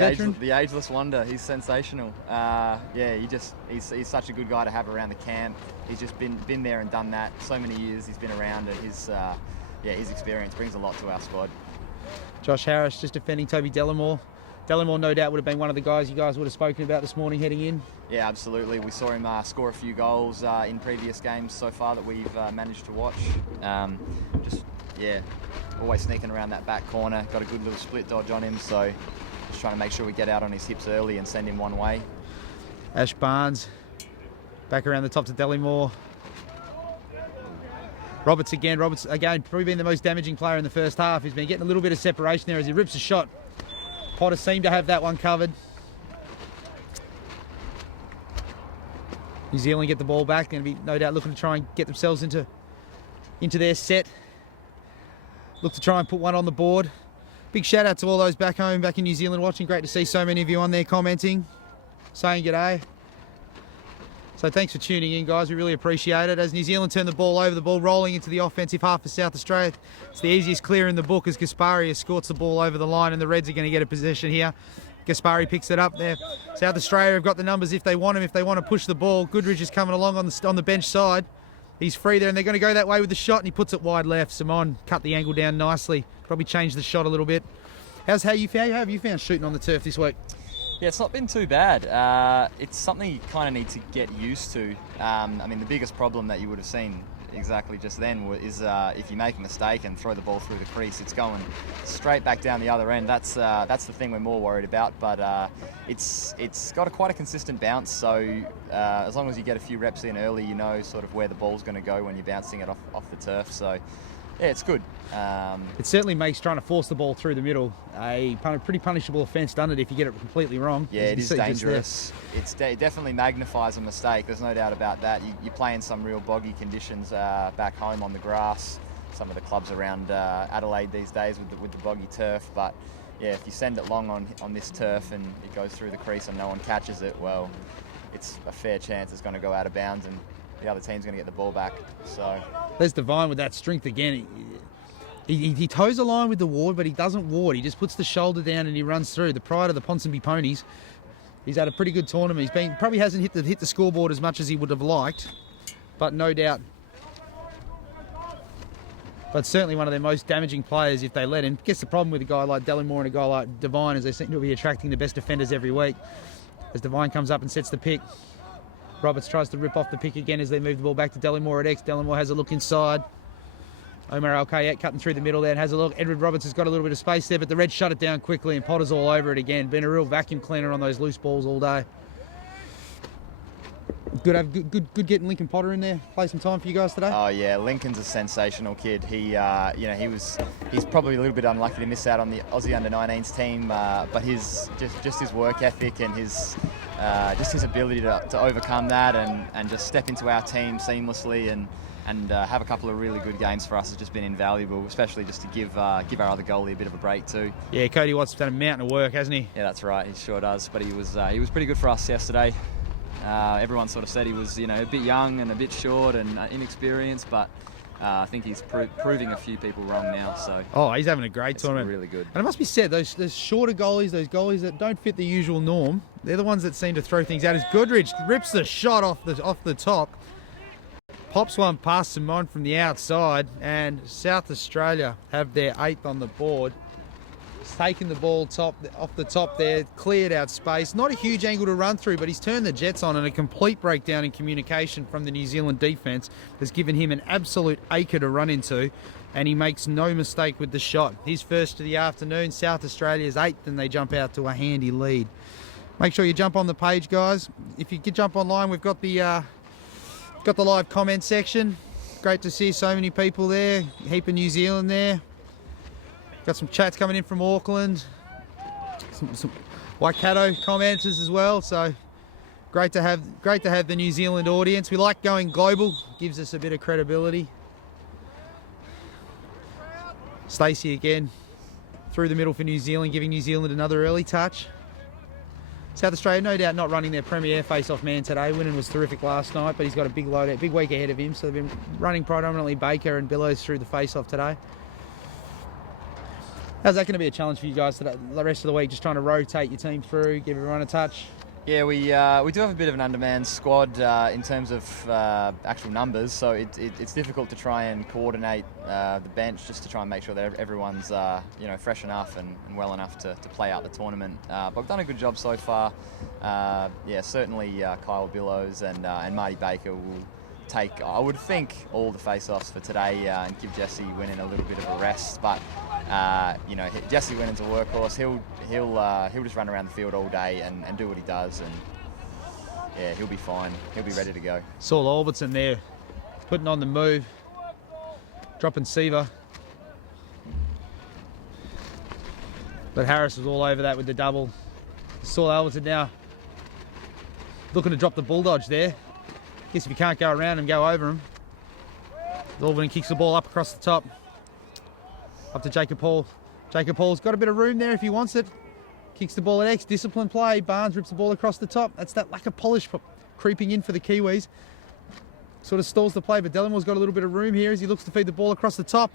ageless wonder. He's sensational. He's such a good guy to have around the camp. He's just been there and done that. So many years he's been around, and his experience brings a lot to our squad. Josh Harris just defending Toby Delamore. Delamore no doubt would have been one of the guys you guys would have spoken about this morning heading in. Yeah, absolutely. We saw him score a few goals in previous games so far that we've managed to watch. Always sneaking around that back corner. Got a good little split dodge on him, so just trying to make sure we get out on his hips early and send him one way. Ash Barnes back around the top to Delamore. Roberts again, probably been the most damaging player in the first half. He's been getting a little bit of separation there as he rips a shot. Potter seemed to have that one covered. New Zealand get the ball back. Going to be no doubt looking to try and get themselves into their set. Look to try and put one on the board. Big shout out to all those back home, back in New Zealand watching. Great to see so many of you on there commenting, saying g'day. So thanks for tuning in, guys. We really appreciate it. As New Zealand turn the ball over, the ball rolling into the offensive half for South Australia. It's the easiest clear in the book as Gaspari escorts the ball over the line, and the Reds are going to get a possession here. Gaspari picks it up there. South Australia have got the numbers if they want him, if they want to push the ball. Goodridge is coming along on the bench side. He's free there, and they're going to go that way with the shot, and he puts it wide left. Simon cut the angle down nicely. Probably changed the shot a little bit. How have you found shooting on the turf this week? Yeah, it's not been too bad. It's something you kind of need to get used to. I mean, the biggest problem that you would have seen exactly just then is if you make a mistake and throw the ball through the crease, it's going straight back down the other end. That's the thing we're more worried about. But it's got quite a consistent bounce. So as long as you get a few reps in early, you know sort of where the ball's going to go when you're bouncing it off the turf. So yeah, it's good. It certainly makes trying to force the ball through the middle a pretty punishable offence, doesn't it, if you get it completely wrong? Yeah, it is dangerous. It definitely magnifies a mistake. There's no doubt about that. You play in some real boggy conditions back home on the grass. Some of the clubs around Adelaide these days with the boggy turf. But yeah, if you send it long on this turf and it goes through the crease and no one catches it, well, it's a fair chance it's going to go out of bounds and the other team's going to get the ball back. So there's Devine with that strength again. He toes a line with the ward, but he doesn't ward. He just puts the shoulder down and he runs through. The pride of the Ponsonby Ponies. He's had a pretty good tournament. Probably hasn't hit the scoreboard as much as he would have liked, but no doubt. But certainly one of their most damaging players if they let him. I guess the problem with a guy like Dellimore and a guy like Devine is they seem to be attracting the best defenders every week. As Devine comes up and sets the pick, Roberts tries to rip off the pick again as they move the ball back to Dellimore at X. Dellimore has a look inside. Omar Al-Kayet cutting through the middle there and has a look. Edward Roberts has got a little bit of space there, but the Reds shut it down quickly and Potter's all over it again. Been a real vacuum cleaner on those loose balls all day. Good getting Lincoln Potter in there. Play some time for you guys today. Oh yeah, Lincoln's a sensational kid. He's probably a little bit unlucky to miss out on the Aussie Under-19s team, but his work ethic and his ability to overcome that and just step into our team seamlessly and have a couple of really good games for us has just been invaluable, especially just to give our other goalie a bit of a break too. Yeah, Cody Watts has done a mountain of work, hasn't he? Yeah, that's right. He sure does. But he was pretty good for us yesterday. Everyone sort of said he was, a bit young and a bit short and inexperienced, but I think he's proving a few people wrong now. So he's having a great tournament. Really good. And it must be said, those shorter goalies, those goalies that don't fit the usual norm, they're the ones that seem to throw things out. As Goodridge rips the shot off the top, pops one past Simon from the outside, and South Australia have their 8th on the board. He's taken the ball off the top there, cleared out space. Not a huge angle to run through, but he's turned the Jets on, and a complete breakdown in communication from the New Zealand defence has given him an absolute acre to run into, and he makes no mistake with the shot. His first of the afternoon. South Australia's 8th, and they jump out to a handy lead. Make sure you jump on the page, guys. If you could jump online, we've got the live comment section. Great to see so many people there. A heap of New Zealand there. Got some chats coming in from Auckland. Some Waikato commenters as well. So great to have the New Zealand audience. We like going global. Gives us a bit of credibility. Stacey again through the middle for New Zealand, giving New Zealand another early touch. South Australia, no doubt, not running their premier face-off man today. Winnan was terrific last night, but he's got a big week ahead of him. So they've been running predominantly Baker and Billows through the face-off today. How's that going to be a challenge for you guys today, the rest of the week? Just trying to rotate your team through, give everyone a touch? Yeah, we do have a bit of an undermanned squad in terms of actual numbers, so it's difficult to try and coordinate the bench just to try and make sure that everyone's fresh enough and well enough to play out the tournament. But we've done a good job so far. Certainly Kyle Billows and Marty Baker will take, I would think, all the face-offs for today and give Jesse Winnan a little bit of a rest. But Jesse Winnan's a workhorse. He'll just run around the field all day and do what he does, and yeah, he'll be fine. He'll be ready to go. Saul Albertson there, putting on the move. dropping Seaver. But Harris was all over that with the double. Saul Alberton now looking to drop the Bulldodge there. Guess if you can't go around him, go over him. Alberton kicks the ball up across the top. Up to Jacob Paul. Jacob Paul's got a bit of room there if he wants it. Kicks the ball at X. Disciplined play. Barnes rips the ball across the top. That's that lack of polish creeping in for the Kiwis. Sort of stalls the play, but Dellamore's got a little bit of room here as he looks to feed the ball across the top.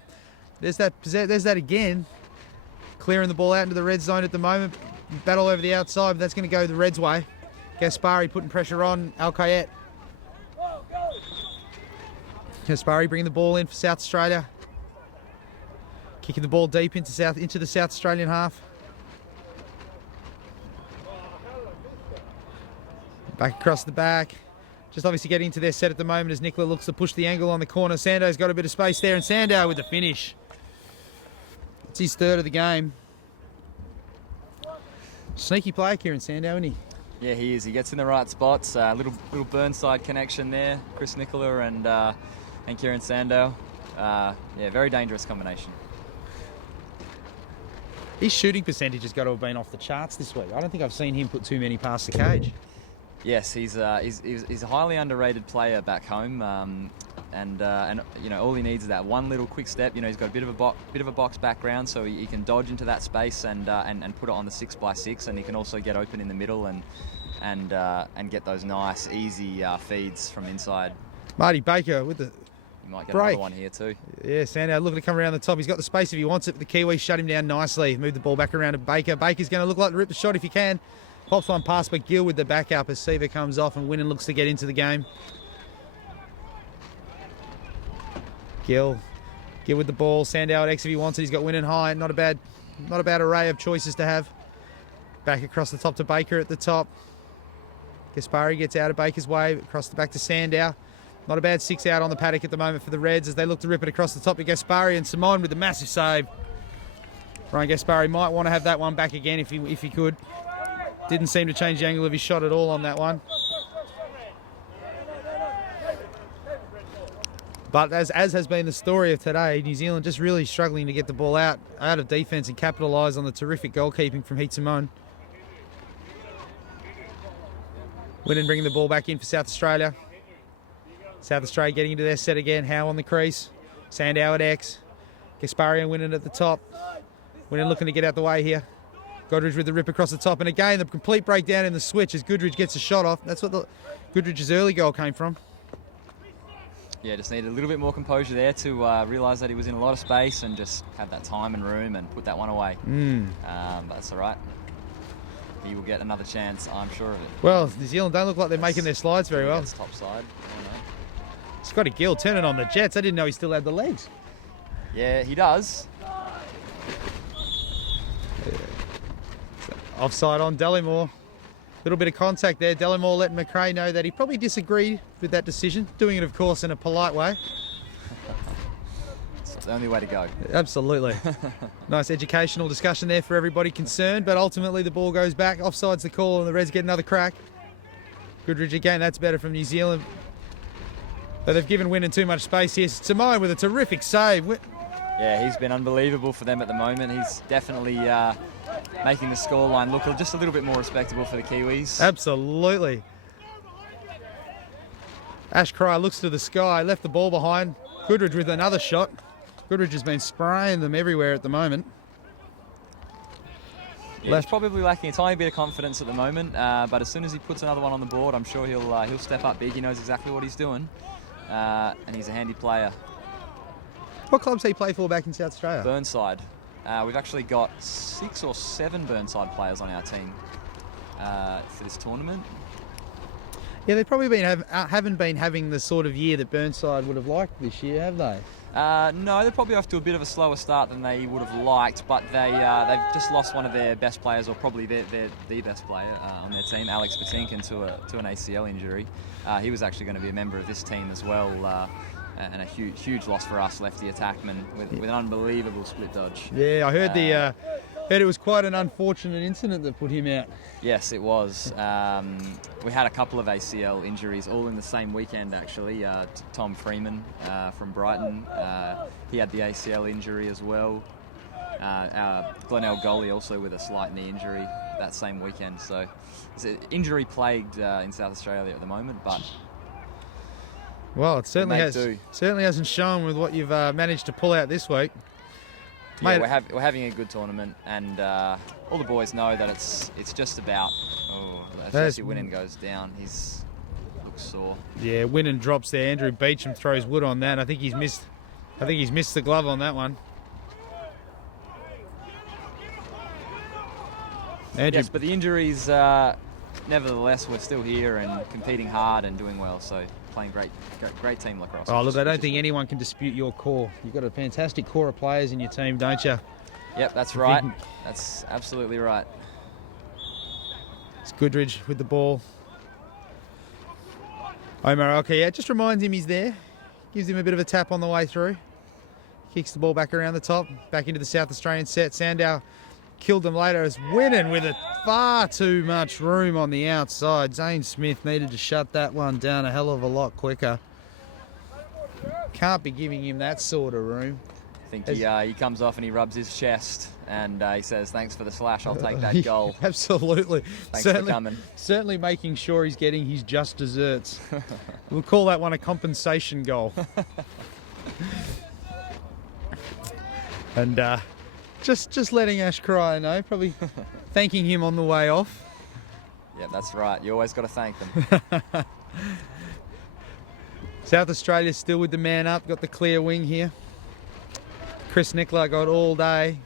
There's that again. Clearing the ball out into the red zone at the moment. Battle over the outside, but that's going to go the Reds' way. Gaspari putting pressure on Al-Kayet. Gaspari bringing the ball in for South Australia. Kicking the ball deep into the South Australian half. Back across the back. Just obviously getting into their set at the moment as Nicola looks to push the angle on the corner. Sando's got a bit of space there, and Sandow with the finish. It's his third of the game. Sneaky player, Kieran Sandow, isn't he? Yeah, he is. He gets in the right spots. Little Burnside connection there. Chris Nicola and Kieran Sandow. Yeah, very dangerous combination. His shooting percentage has got to have been off the charts this week. I don't think I've seen him put too many past the cage. Yes, he's a highly underrated player back home, and you know all he needs is that one little quick step. You know he's got a bit of a box background, so he can dodge into that space and put it on the 6x6, and he can also get open in the middle and get those nice easy feeds from inside. Marty Baker with the You might get break. another one here too. Yeah, Sandow looking to come around the top. He's got the space if he wants it, but the Kiwis shut him down nicely. Move the ball back around to Baker. Baker's going to look like to rip the shot if he can. Pops one past, but Gill with the backup as Seaver comes off and Winnan looks to get into the game. Gill with the ball. Sandow at X if he wants it. He's got Winnan high. Not a bad array of choices to have. Back across the top to Baker at the top. Gaspari gets out of Baker's way. Across the back to Sandow. Not a bad 6 out on the paddock at the moment for the Reds as they look to rip it across the top to Gaspari, and Simone with the massive save. Ryan Gaspari might want to have that one back again if he could. Didn't seem to change the angle of his shot at all on that one. But as has been the story of today, New Zealand just really struggling to get the ball out of defence and capitalise on the terrific goalkeeping from Heat Simone. Winnan bringing the ball back in for South Australia. South Australia getting into their set again. Howe on the crease. Sandow at X. Gaspari and Winnan at the top. Winnan looking to get out the way here. Goodridge with the rip across the top. And again, the complete breakdown in the switch as Goodridge gets a shot off. That's what Goodridge's early goal came from. Yeah, just needed a little bit more composure there to realise that he was in a lot of space and just have that time and room and put that one away. But that's all right. He will get another chance, I'm sure of it. Well, New Zealand don't look like they're making their slides very well. It's top side. I don't know. Scotty Gill turning on the Jets. I didn't know he still had the legs. Yeah, he does. Offside on Dellamoore. Little bit of contact there. Dellamoore letting McRae know that he probably disagreed with that decision. Doing it, of course, in a polite way. It's the only way to go. Absolutely. Nice educational discussion there for everybody concerned, but ultimately the ball goes back. Offside's the call and the Reds get another crack. Goodridge again, that's better from New Zealand. But they've given Winnan too much space here. Simone with a terrific save. Yeah, he's been unbelievable for them at the moment. He's definitely making the scoreline look just a little bit more respectable for the Kiwis. Absolutely. Ash Cry looks to the sky, left the ball behind. Goodridge with another shot. Goodridge has been spraying them everywhere at the moment. Yeah, he's probably lacking a tiny bit of confidence at the moment, but as soon as he puts another one on the board, I'm sure he'll step up big. He knows exactly what he's doing, and he's a handy player. What clubs do he play for back in South Australia? Burnside. We've actually got 6 or 7 Burnside players on our team for this tournament. Yeah, they've probably haven't been having the sort of year that Burnside would have liked this year, have they? No, they're probably off to a bit of a slower start than they would have liked, but they've just lost one of their best players, or probably the best player on their team, Alex Patinkin, to an ACL injury. He was actually going to be a member of this team as well, and a huge loss for us, lefty attackman with an unbelievable split dodge. Yeah, I heard Heard it was quite an unfortunate incident that put him out. Yes, it was. We had a couple of ACL injuries all in the same weekend, actually. Tom Freeman from Brighton, he had the ACL injury as well. Glenelg Goley also with a slight knee injury that same weekend. So it's injury plagued in South Australia at the moment, but Well, it certainly make has. do. Certainly hasn't shown with what you've managed to pull out this week. yeah, Mate, we're having a good tournament, and all the boys know that it's just about. Oh, especially Winnan goes down. He's looks sore. Yeah, Winnan drops there. Andrew Beecham throws wood on that. I think he's missed the glove on that one. Andrew, Yes, but the injuries, nevertheless, we're still here and competing hard and doing well. So playing great team lacrosse. oh look, I don't think anyone can dispute your core. You've got a fantastic core of players in your team, don't you? Yep, that's right. That's absolutely right. It's Goodridge with the ball. Omar okay, yeah, just reminds him he's there. Gives him a bit of a tap on the way through. Kicks the ball back around the top, back into the South Australian set. Sandow killed them later as Winnan with far too much room on the outside. Zane Smith needed to shut that one down a hell of a lot quicker. Can't be giving him that sort of room. I think he comes off and he rubs his chest and he says, "Thanks for the slash. I'll take that goal." Absolutely. Thanks for coming. Certainly making sure he's getting his just desserts. We'll call that one a compensation goal. And just letting Ash Cryer know, probably thanking him on the way off. Yeah, that's right. You always got to thank them. South Australia still with the man up, got the clear wing here. Chris Nicola got all day,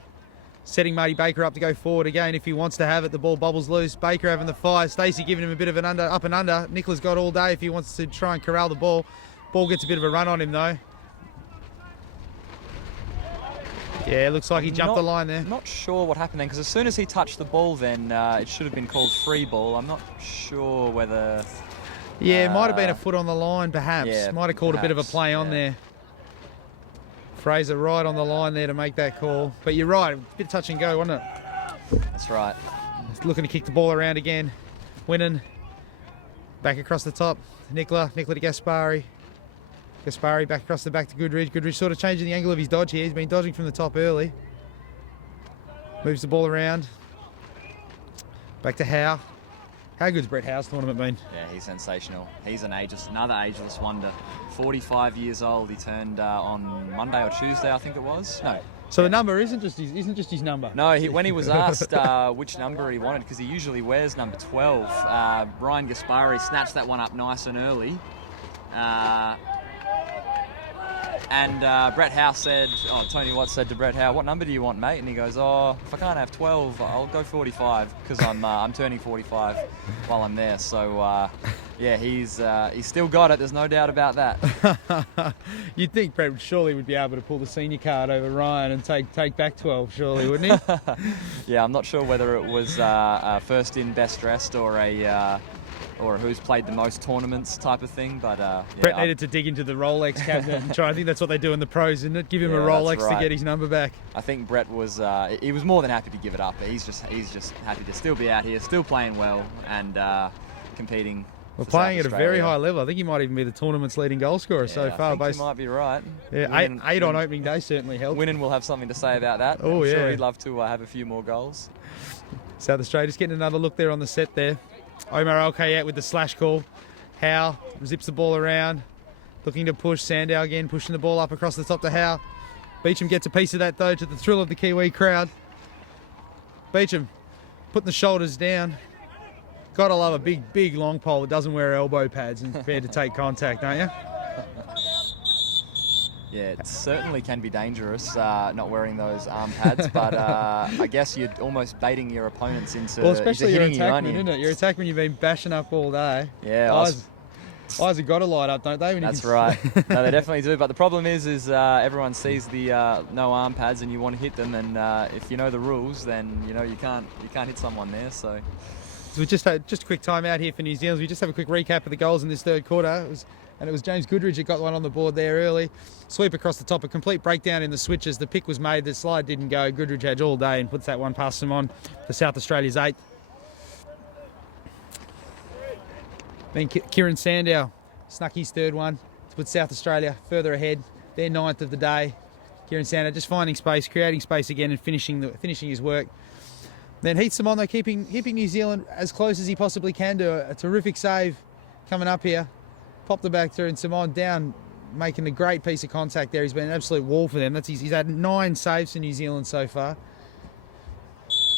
setting Marty Baker up to go forward again if he wants to have it. The ball bubbles loose. Baker having the fire. Stacey giving him a bit of an up and under. Nicola's got all day if he wants to try and corral the ball. Ball gets a bit of a run on him though. Yeah, looks like he jumped the line there. Not sure what happened then, because as soon as he touched the ball, then it should have been called free ball. I'm not sure whether. Yeah, it might have been a foot on the line, perhaps. Yeah, might have called a bit of a perhaps, play on yeah. there. Fraser right on the line there to make that call. But you're right, a bit touch and go, wasn't it? That's right. Looking to kick the ball around again. Winnan back across the top. Nicola to Gaspari. Gaspari back across the back to Goodridge. Goodridge sort of changing the angle of his dodge here. He's been dodging from the top early. Moves the ball around. Back to Howe. How good's Brett Howe's tournament been? Yeah, he's sensational. He's another ageless wonder. 45 years old. He turned on Monday or Tuesday, I think it was. No. So the number isn't just his number. No, when he was asked which number he wanted, because he usually wears number 12, Ryan Gaspari snatched that one up nice and early. And Brett Howe said, Tony Watts said to Brett Howe, "What number do you want, mate?" And he goes, "Oh, if I can't have 12, I'll go 45 because I'm turning 45 while I'm there." So yeah, he's still got it. There's no doubt about that. You'd think Brett surely would be able to pull the senior card over Ryan and take back 12, surely, wouldn't he? Yeah, I'm not sure whether it was first in, best dressed, or who's played the most tournaments type of thing, but yeah, Brett needed to dig into the Rolex cabinet and try. I think that's what they do in the pros, isn't it? Give him a Rolex right. to get his number back. I think Brett was he was more than happy to give it up. He's just happy to still be out here, still playing well and competing. We're for playing South at a very Australia. high level. I think he might even be the tournament's leading goal scorer so Yeah, far. I think you might be right. Yeah, eight on opening day certainly helped. Winnan will have something to say about that. Oh, I'm yeah. sure he'd love to have a few more goals. South Australia just getting another look there on the set there. Omar out with the slash call. Howe zips the ball around, looking to push. Sandow again, pushing the ball up across the top to Howe. Beecham gets a piece of that though, to the thrill of the Kiwi crowd. Beecham putting the shoulders down. Gotta love a big long pole that doesn't wear elbow pads and prepared to take contact, don't you? Yeah, it certainly can be dangerous not wearing those arm pads, but I guess you're almost baiting your opponents into, Well, especially into your hitting you, aren't attackman, you? isn't it? Your attackman you've been bashing up all day. Yeah, Eyes have got to light up, don't they? When you that's can- right. No, they definitely do. But the problem is everyone sees the no arm pads, and you want to hit them. And if you know the rules, then you know you can't hit someone there. So So we just had just a quick time out here for New Zealand. We just have a quick recap of the goals in this third quarter. It was and it was James Goodridge that got one on the board there early. Sweep across the top, a complete breakdown in the switches. The pick was made, the slide didn't go. Goodridge had all day and puts that one past Simon for South Australia's 8th. Then Kieran Sandow snuck his 3rd one to put South Australia further ahead. Their 9th of the day. Kieran Sandow just finding space, creating space again and finishing his work. Then Heath Simon though keeping New Zealand as close as he possibly can to a terrific save coming up here. Popped the back through and Simon down, making a great piece of contact there. He's been an absolute wall for them. He's had 9 saves for New Zealand so far.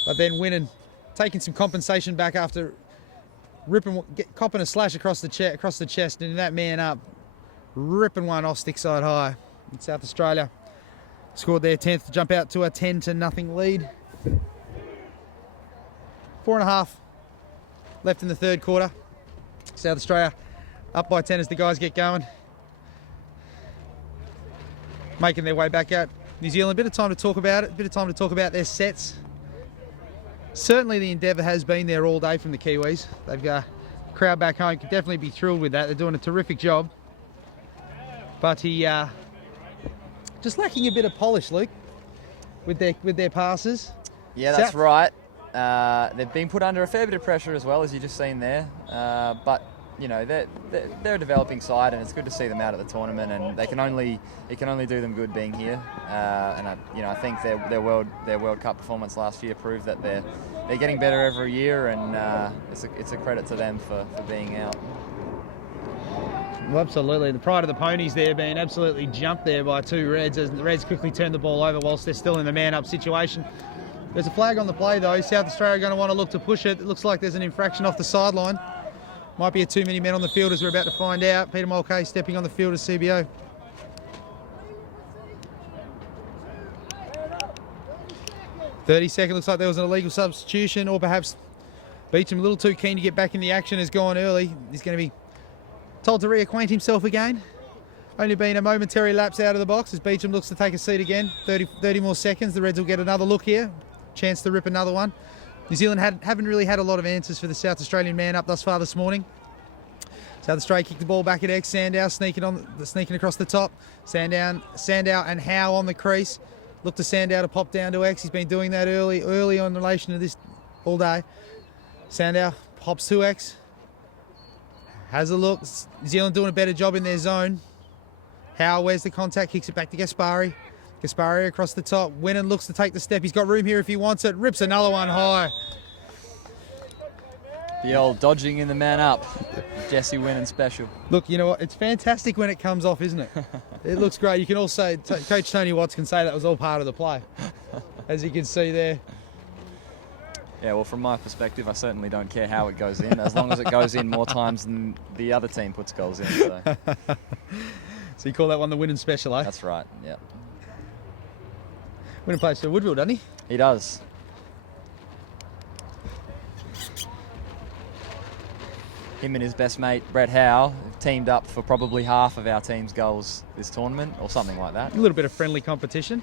But then winning, taking some compensation back after copping a slash across the chest, and that man up, ripping one off stick side high. And South Australia scored their 10th to jump out to a 10-0 lead. 4.5 left in the 3rd quarter. South Australia up by 10 as the guys get going. Making their way back out. New Zealand, a bit of time to talk about it, a bit of time to talk about their sets. Certainly the endeavour has been there all day from the Kiwis. They've got a crowd back home, can definitely be thrilled with that. They're doing a terrific job. But he just lacking a bit of polish, Luke, with their passes. Yeah, that's right. They've been put under a fair bit of pressure as well, as you just seen there. But you know, they're a developing side, and it's good to see them out at the tournament. And it can only do them good being here. And I think their World Cup performance last year proved that they're getting better every year, and it's a credit to them for being out. Well, absolutely. The pride of the ponies there being absolutely jumped there by 2 Reds as the Reds quickly turn the ball over whilst they're still in the man-up situation. There's a flag on the play though. South Australia are going to want to look to push it. It looks like there's an infraction off the sideline. Might be too many men on the field as we're about to find out. Peter Mulcahy stepping on the field as CBO. .30 looks like there was an illegal substitution, or perhaps Beecham a little too keen to get back in the action, has gone early. He's going to be told to reacquaint himself again. Only been a momentary lapse out of the box as Beecham looks to take a seat again. 30 more seconds. The Reds will get another look here. Chance to rip another one. New Zealand haven't really had a lot of answers for the South Australian man up thus far this morning. South Australia kicked the ball back at X. Sandow sneaking across the top. Sandow and Howe on the crease. Look to Sandow to pop down to X. He's been doing that early on in relation to this all day. Sandow pops to X. Has a look. New Zealand doing a better job in their zone. Howe wears the contact, kicks it back to Gaspari. Gaspari across the top. Winnan looks to take the step. He's got room here if he wants it. Rips another one high. The old dodging in the man up. Jesse Winnan special. Look, you know what? It's fantastic when it comes off, isn't it? It looks great. You can also, Coach Tony Watts can say that was all part of the play, as you can see there. Yeah, well, from my perspective, I certainly don't care how it goes in, as long as it goes in more times than the other team puts goals in. So, so you call that one the Winnan special, eh? That's right, yeah. Winnan plays for Woodville, doesn't he? He does. Him and his best mate, Brett Howe, teamed up for probably half of our team's goals this tournament, or something like that. A little bit of friendly competition.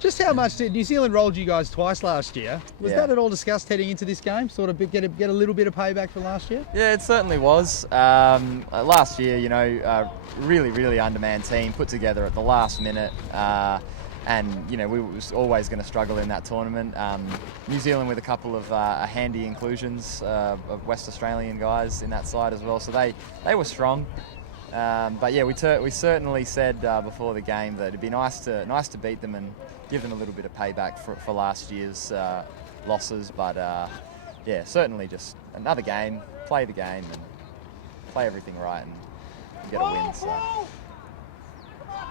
Just how much did New Zealand rolled you guys twice last year? Was that at all discussed heading into this game? Sort of get a little bit of payback for last year? Yeah, it certainly was. Last year, you know, really, really undermanned team put together at the last minute. And, you know, we was always going to struggle in that tournament. New Zealand with a couple of handy inclusions of West Australian guys in that side as well. So they were strong. But, yeah, we certainly said before the game that it'd be nice to beat them and give them a little bit of payback for last year's losses. But, yeah, certainly just another game, play the game and play everything right and get a win. So.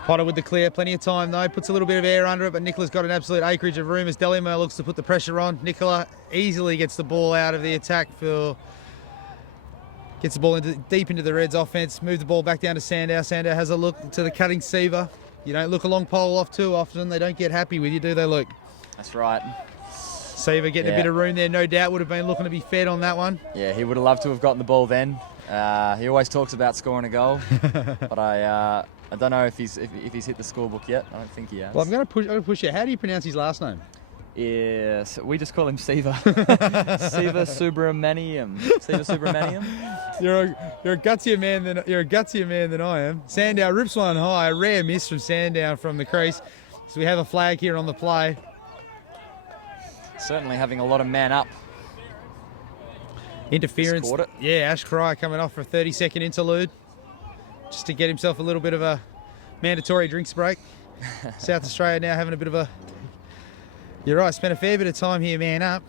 Potter with the clear, plenty of time though, puts a little bit of air under it, but Nicola's got an absolute acreage of room as Delimere looks to put the pressure on. Nicola easily gets the ball out of the attack, gets the ball deep into the Reds offense, move the ball back down to Sandow. Sandow has a look to the cutting Seaver. You don't look a long pole off too often, they don't get happy with you, do they, Luke? That's right. Seaver getting a bit of room there, no doubt, would have been looking to be fed on that one. Yeah, he would have loved to have gotten the ball then. He always talks about scoring a goal, but I don't know if he's hit the scorebook yet. I don't think he has. Well, I'm going to push you. How do you pronounce his last name? Yes, we just call him Siva. Siva Subramaniam. Siva Subramaniam. You're a gutsier man than I am. Sandown rips one high. A rare miss from Sandown from the crease. So we have a flag here on the play. Certainly having a lot of man up. Interference. Scored it. Yeah, Ash Cry coming off for a 30-second interlude. Just to get himself a little bit of a mandatory drinks break. South Australia now having a bit of a... You're right, spent a fair bit of time here, man up.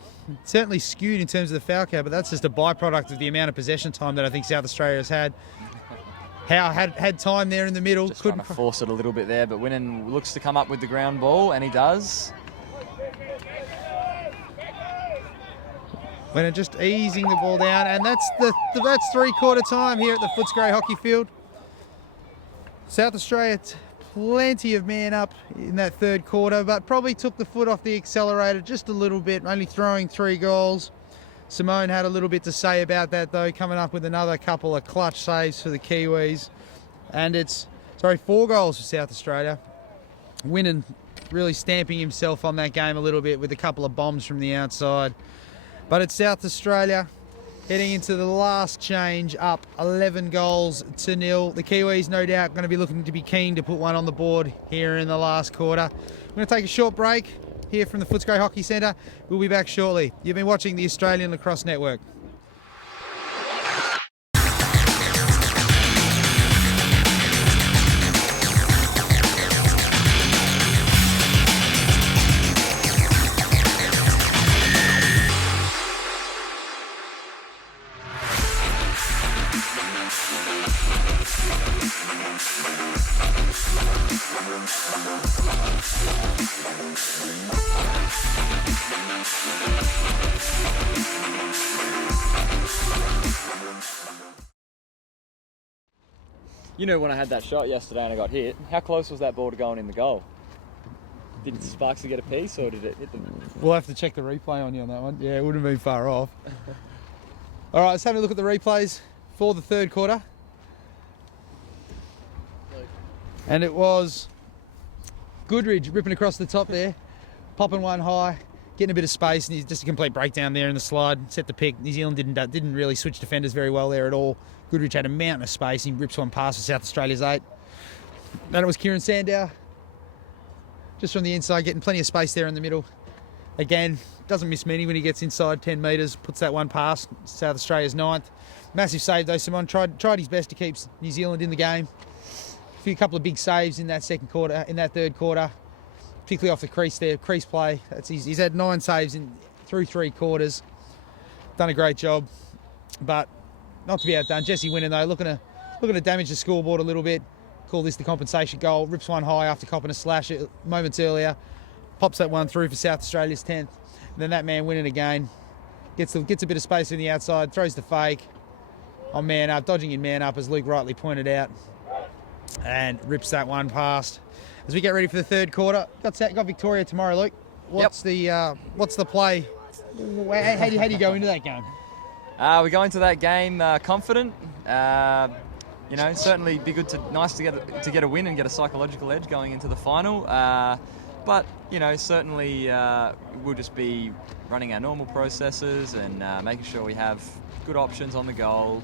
Certainly skewed in terms of the foul count, but that's just a byproduct of the amount of possession time that I think South Australia has had. Howe had time there in the middle. Just trying to force it a little bit there, but Winnan looks to come up with the ground ball, and he does. Winnan just easing the ball down, and that's three-quarter time here at the Footscray Hockey Field. South Australia, plenty of man up in that third quarter, but probably took the foot off the accelerator just a little bit, only throwing 3 goals. Simone had a little bit to say about that, though, coming up with another couple of clutch saves for the Kiwis. And it's 4 goals for South Australia. Winnan really stamping himself on that game a little bit with a couple of bombs from the outside. But it's South Australia heading into the last change, up 11 goals to 0. The Kiwis, no doubt, going to be looking to be keen to put one on the board here in the last quarter. We're going to take a short break here from the Footscray Hockey Centre. We'll be back shortly. You've been watching the Australian Lacrosse Network. You know, when I had that shot yesterday and I got hit, how close was that ball to going in the goal? Did Sparksy get a piece, or did it hit the... We'll have to check the replay on you on that one. Yeah, it wouldn't have been far off. All right, let's have a look at the replays for the third quarter. And it was Goodridge ripping across the top there, popping one high, getting a bit of space, and he's just a complete breakdown there in the slide, set the pick. New Zealand didn't really switch defenders very well there at all. Goodridge had a mountain of space. He rips one past for South Australia's 8. Then it was Kieran Sandow, just from the inside, getting plenty of space there in the middle. Again, doesn't miss many when he gets inside 10 metres, puts that one past South Australia's 9th. Massive save though. Simon tried his best to keep New Zealand in the game. A couple of big saves in that third quarter, particularly off the crease there, crease play. He's had 9 saves through 3 quarters. Done a great job, but not to be outdone. Jesse Winnan though, looking to damage the scoreboard a little bit. Call this the compensation goal. Rips one high after copping a slash moments earlier. Pops that one through for South Australia's 10th. And then that man Winnan again. Gets a bit of space on the outside, throws the fake on man up, dodging in man up as Luke rightly pointed out. And rips that one past. As we get ready for the third quarter, got Victoria tomorrow, Luke. What's the play? How do you go into that game? We go into that game confident. Certainly be nice to get a win and get a psychological edge going into the final. But certainly we'll just be running our normal processes and making sure we have good options on the goal.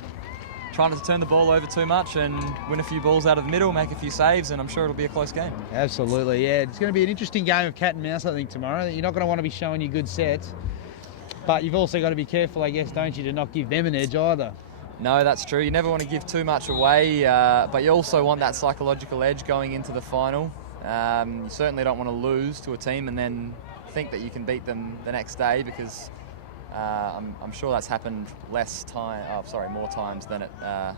Trying not to turn the ball over too much and win a few balls out of the middle, make a few saves, and I'm sure it'll be a close game. Absolutely, yeah. It's going to be an interesting game of cat and mouse, I think, tomorrow. You're not going to want to be showing you good sets, but you've also got to be careful, I guess, don't you, to not give them an edge either. No, that's true. You never want to give too much away, but you also want that psychological edge going into the final. You certainly don't want to lose to a team and then think that you can beat them the next day, because I'm sure that's happened more times than it. As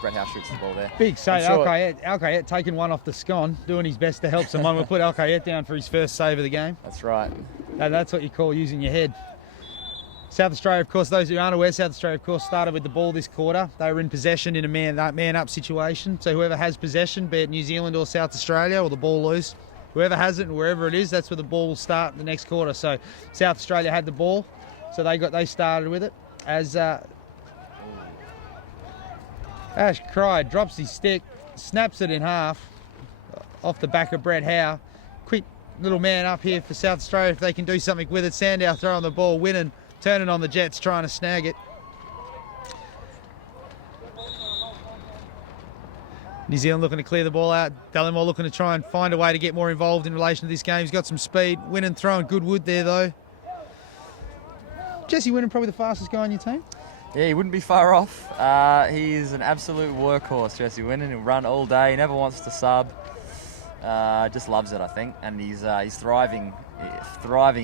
Brett Howe shoots the ball there. Big save. Alcayet taking one off the scone, doing his best to help someone. We'll put Alcayet down for his first save of the game. That's right. And that's what you call using your head. South Australia, of course, those who aren't aware, South Australia, of course, started with the ball this quarter. They were in possession in a man-up situation. So whoever has possession, be it New Zealand or South Australia, or the ball loose, whoever has it, wherever it is, that's where the ball will start in the next quarter. So South Australia had the ball, so they started with it. As Ash Cry drops his stick, snaps it in half off the back of Brett Howe. little man up here for South Australia if they can do something with it. Sandow throwing the ball, winning, turning on the Jets, trying to snag it. New Zealand looking to clear the ball out. Dallimore looking to try and find a way to get more involved in relation to this game. He's got some speed. Winning throwing good wood there though. Jesse Winning probably the fastest guy on your team. Yeah, he wouldn't be far off. He's an absolute workhorse, Jesse Winning. He'll run all day. He never wants to sub. Just loves it, I think, and he's thriving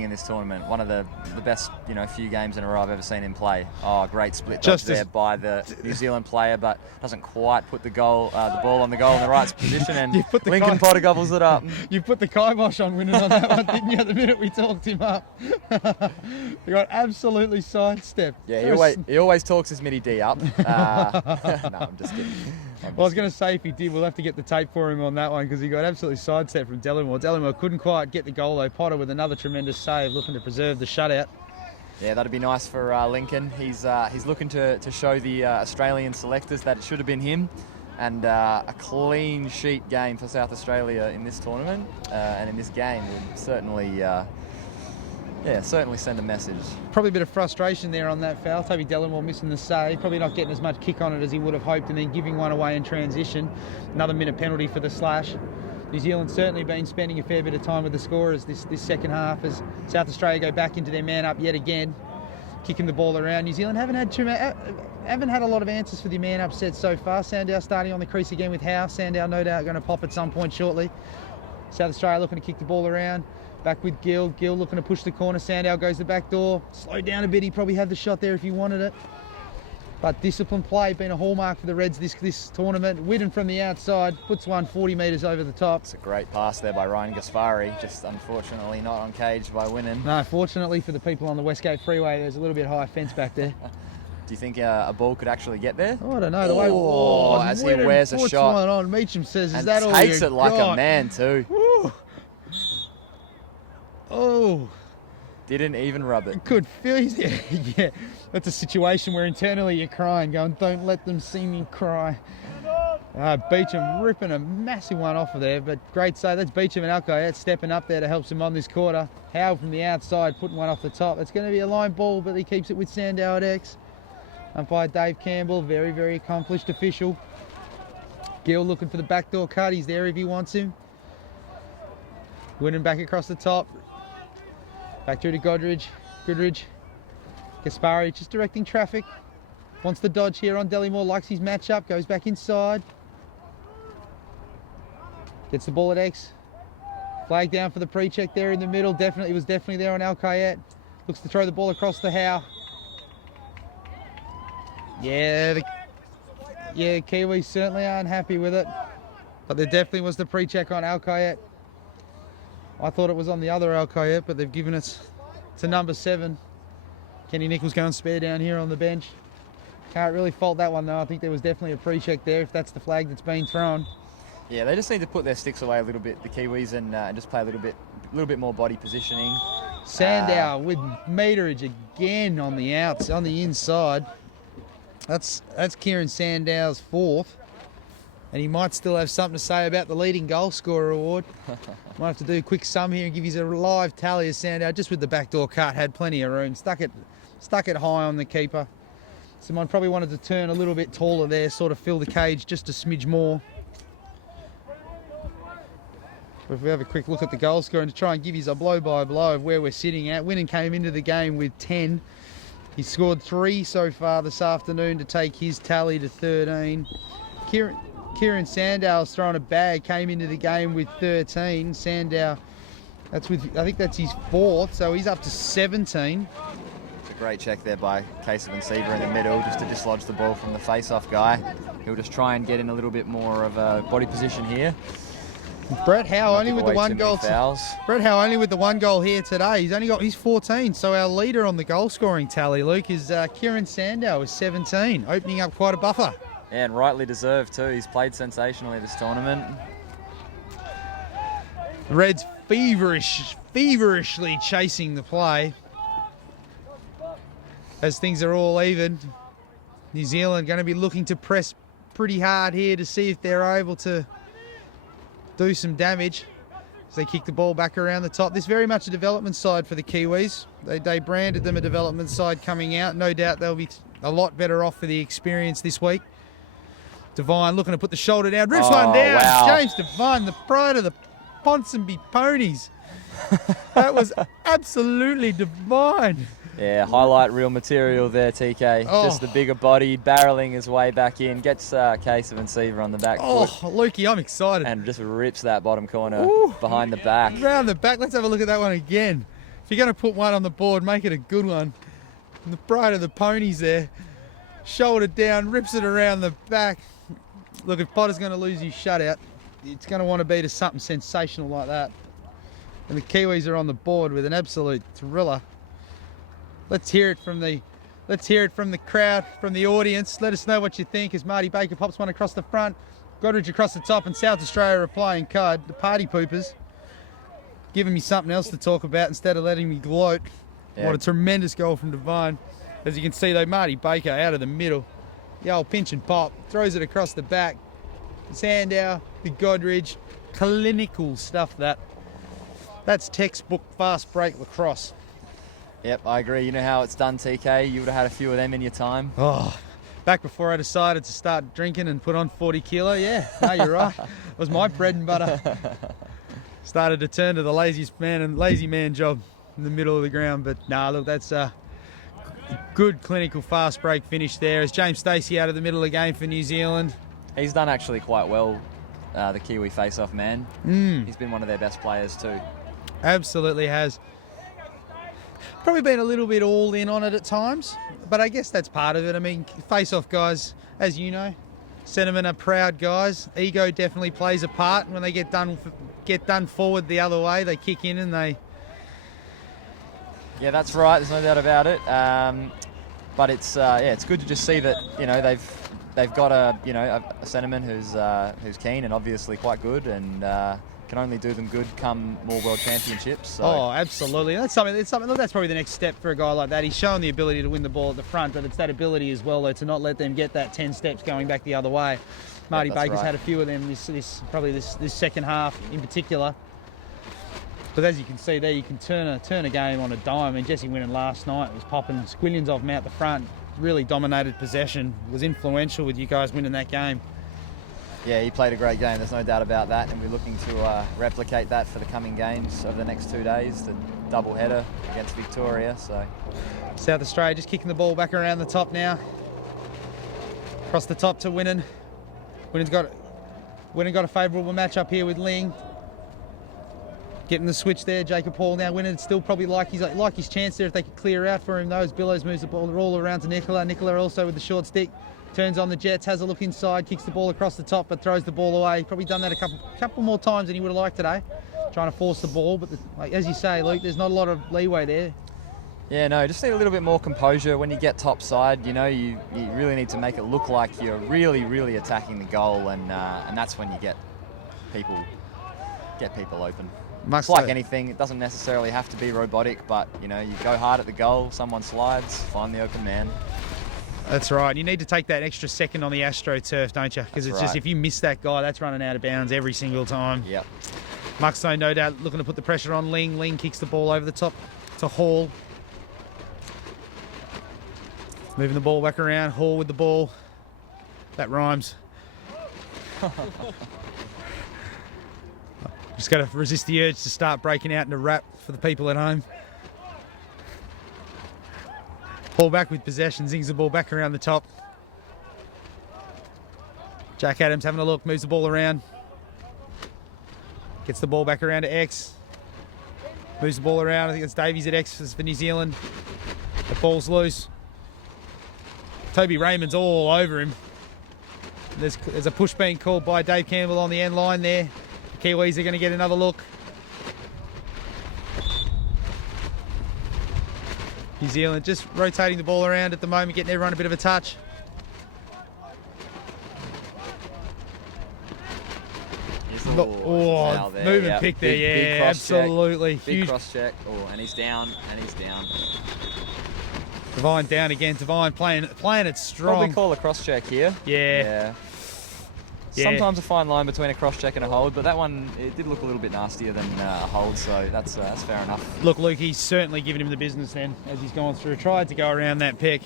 in this tournament. One of the best, few games in a row I've ever seen him play. Oh, great split dodge there by the New Zealand player, but doesn't quite put the ball on the goal in the right position, and Lincoln Potter gobbles it up. You put the kibosh on Winning on that one, didn't you? At the minute we talked him up, he got absolutely sidestepped. Yeah, he always talks his midi D up. No, I'm just kidding. Well, I was going to say if he did, we'll have to get the tape for him on that one because he got absolutely sidestepped from Dallimore. Dallimore couldn't quite get the goal though. Potter with another tremendous save, looking to preserve the shutout. Yeah, that'd be nice for Lincoln. He's looking to show the Australian selectors that it should have been him, and a clean sheet game for South Australia in this tournament and in this game would certainly send a message. Probably a bit of frustration there on that foul. Toby Dallimore missing the save, probably not getting as much kick on it as he would have hoped, and then giving one away in transition. Another minute penalty for the slash. New Zealand certainly been spending a fair bit of time with the scorers this second half as South Australia go back into their man up yet again, kicking the ball around. New Zealand haven't had a lot of answers for the man up set so far. Sandow starting on the crease again with Howe. Sandow no doubt going to pop at some point shortly. South Australia looking to kick the ball around. Back with Gill. Gill looking to push the corner. Sandow goes the back door. Slowed down a bit. He probably had the shot there if he wanted it. But disciplined play been a hallmark for the Reds this tournament. Whitten from the outside puts one 40 metres over the top. It's a great pass there by Ryan Gaspari. Just unfortunately not on cage by Winning. No, fortunately for the people on the Westgate Freeway, there's a little bit high fence back there. Do you think a ball could actually get there? Oh, I don't know. The way as he wears a shot. One on. Meacham says, "Is that all takes you it like got?" a man too. Woo. Oh. Didn't even rub it. Could feel yeah. That's a situation where internally you're crying, going, don't let them see me cry. Beecham ripping a massive one off of there, but great save. That's Beecham and Alcoyette stepping up there to help him on this quarter. Howell from the outside putting one off the top. It's going to be a line ball, but he keeps it with Sandow at X. Umpire Dave Campbell, very, very accomplished official. Gill looking for the backdoor cut. He's there if he wants him. Winning back across the top. Back through to Goodridge. Gaspari just directing traffic. Wants the dodge here on Dallimore. Likes his matchup. Goes back inside. Gets the ball at X. Flag down for the pre-check there in the middle. It was definitely there on Alcoyette. Looks to throw the ball across the Howe. Yeah, Kiwis certainly aren't happy with it. But there definitely was the pre-check on Alcoyette. I thought it was on the other Alcoyette, but they've given it to number 7. Kenny Nichols going spare down here on the bench. Can't really fault that one though. I think there was definitely a pre-check there if that's the flag that's been thrown. Yeah, they just need to put their sticks away a little bit, the Kiwis, and just play a little bit more body positioning. Sandow with meterage again on the outs, on the inside. That's Kieran Sandow's 4th. And he might still have something to say about the leading goal scorer award. Might have to do a quick sum here and give you a live tally of Sandow. Just with the backdoor cut, had plenty of room. Stuck it high on the keeper. Someone probably wanted to turn a little bit taller there, sort of fill the cage just a smidge more. But if we have a quick look at the goal scorer and to try and give you a blow-by-blow of where we're sitting at. Winning came into the game with 10. He's scored 3 so far this afternoon to take his tally to 13. Kieran Sandow's thrown a bag, came into the game with 13. Sandow, I think that's his 4th, so he's up to 17. It's a great check there by Kasov and Seaver in the middle, just to dislodge the ball from the face-off guy. He'll just try and get in a little bit more of a body position here. Brett Howe only with the one goal. Brett Howe only with the 1 goal here today. He's 14. So our leader on the goal scoring tally, Luke, is Kieran Sandow with 17, opening up quite a buffer. Yeah, and rightly deserved too. He's played sensationally this tournament. The Reds feverishly chasing the play as things are all even. New Zealand going to be looking to press pretty hard here to see if they're able to do some damage. as they kick the ball back around the top. This very much a development side for the Kiwis. They branded them a development side coming out. No doubt they'll be a lot better off for the experience this week. Devine looking to put the shoulder down. Rips one down. Wow. James Devine, the pride of the Ponsonby Ponies. That was absolutely divine. Yeah, highlight real material there, TK. Oh. Just the bigger body, barreling his way back in, gets Case of and Seaver on the back Oh, foot, Lukey, I'm excited. and just rips that bottom corner Ooh. behind the back. Round the back. Let's have a look at that one again. If you're going to put one on the board, make it a good one. And the pride of the Ponies there. Shoulder down, rips it around the back. Look, if Potter's going to lose his shutout, it's going to want to be to something sensational like that. And the Kiwis are on the board with an absolute thriller. Let's hear it from the crowd, from the audience. Let us know what you think as Marty Baker pops one across the front. Goderich across the top, and South Australia are playing card. The party poopers giving me something else to talk about instead of letting me gloat. Yeah. What a tremendous goal from Devine. As you can see though, Marty Baker out of the middle. The old pinch and pop, throws it across the back. Sandow, the Godridge, clinical stuff that. That's textbook fast break lacrosse. Yep, I agree. You know how it's done, TK. You would have had a few of them in your time. Oh, back before I decided to start drinking and put on 40 kilo, yeah, no, you're right. It was my bread and butter. Started to turn to the lazy man job in the middle of the ground, but nah, look, that's a good clinical fast break finish there. As James Stacey out of the middle of the game for New Zealand. He's done actually quite well, the Kiwi face-off man. He's been one of their best players too. Absolutely has. Probably been a little bit all in on it at times, but I guess that's part of it. I mean, face-off guys, as you know, sentiment are proud guys. Ego definitely plays a part. When they get done forward the other way, they kick in and they. Yeah, that's right. There's no doubt about it. But it's it's good to just see that they've got a sentiment who's keen and obviously quite good and can only do them good come more World Championships. So. Oh, absolutely. That's something. Look, that's probably the next step for a guy like that. He's shown the ability to win the ball at the front, but it's that ability as well, though, to not let them get that 10 steps going back the other way. Marty that's Baker's right. had a few of them this second half in particular. But as you can see there, you can turn a game on a dime. I mean, Jesse Winnan last night was popping squillions of them out the front. Really dominated possession. Was influential with you guys winning that game. Yeah, he played a great game. There's no doubt about that, and we're looking to replicate that for the coming games over the next 2 days. The double header against Victoria. So South Australia just kicking the ball back around the top now. Across the top to Winnan. Winnan got a favourable match up here with Ling. Getting the switch there, Jacob Hall now winning. It's still probably like his chance there if they could clear out for him. Those Billows moves the ball all around to Nicola. Nicola also with the short stick. Turns on the Jets, has a look inside, kicks the ball across the top, but throws the ball away. Probably done that a couple more times than he would have liked today. Trying to force the ball, but as you say, Luke, there's not a lot of leeway there. yeah, no, just need a little bit more composure when you get top side. You know, you really need to make it look like you're really, really attacking the goal, and that's when you get people open. It's like anything, it doesn't necessarily have to be robotic, but you know, you go hard at the goal, someone slides, find the open man. That's right. You need to take that extra second on the AstroTurf, don't you? Because it's That's just right. if you miss that guy, that's running out of bounds every single time. Yep. Muxo, no doubt, looking to put the pressure on Ling. Ling kicks the ball over the top to Hall. Moving the ball back around. Hall with the ball. That rhymes. Just got to resist the urge to start breaking out into rap for the people at home. Ball back with possession, zings the ball back around the top. Jack Adams having a look, moves the ball around. Gets the ball back around to X. Moves the ball around, I think it's Davies at X for New Zealand. The ball's loose. Toby Raymond's all over him. There's a push being called by Dave Campbell on the end line there. The Kiwis are going to get another look. New Zealand just rotating the ball around at the moment, getting everyone a bit of a touch. Oh, moving pick there, yeah, absolutely. Big Huge. cross check. Oh, and he's down, Devine down again. Devine playing it strong. Probably call a cross check here. Yeah. Yeah. Sometimes a fine line between a cross-check and a hold, but that one, it did look a little bit nastier than a hold, so that's fair enough. Look, Luke, he's certainly giving him the business then as he's gone through. Tried to go around that peck.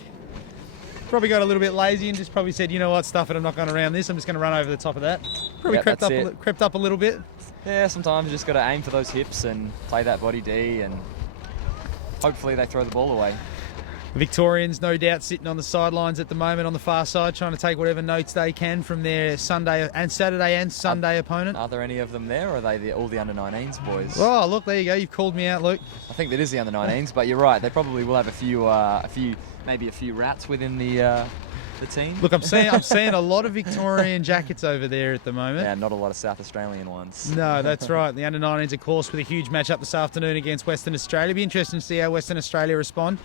Probably got a little bit lazy and just probably said, you know what, stuff it, I'm not going around this. I'm just going to run over the top of that. Probably Yep, crept up a little bit. Yeah, sometimes you just got to aim for those hips and play that body D, and hopefully they throw the ball away. The Victorians, no doubt, sitting on the sidelines at the moment on the far side, trying to take whatever notes they can from their Saturday and Sunday opponent. Are there any of them there, or are they all the under-19s boys? Oh, look, there you go. You've called me out, Luke. I think that is the under-19s, but you're right. They probably will have maybe a few rats within the team. Look, I'm seeing a lot of Victorian jackets over there at the moment. Yeah, not a lot of South Australian ones. No, that's right. The under-19s, of course, with a huge match-up this afternoon against Western Australia. Be interesting to see how Western Australia respond.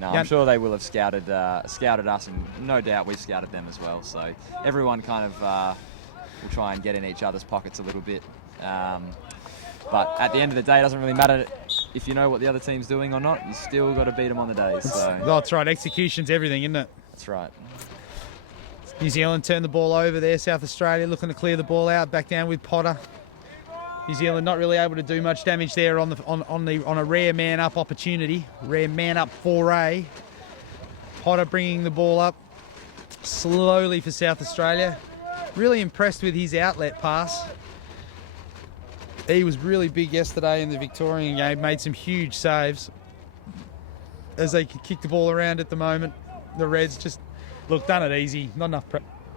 No, I'm sure they will have scouted us, and no doubt we've scouted them as well. So everyone kind of will try and get in each other's pockets a little bit. But at the end of the day, it doesn't really matter if you know what the other team's doing or not. You still got to beat them on the day. So That's right. Execution's everything, isn't it? that's right. New Zealand turned the ball over there. South Australia looking to clear the ball out. Back down with Potter. New Zealand not really able to do much damage there on a rare man up opportunity, rare man up foray. Potter bringing the ball up slowly for South Australia. Really impressed with his outlet pass. He was really big yesterday in the Victorian game, made some huge saves. As they could kick the ball around at the moment, the Reds just done it easy. Not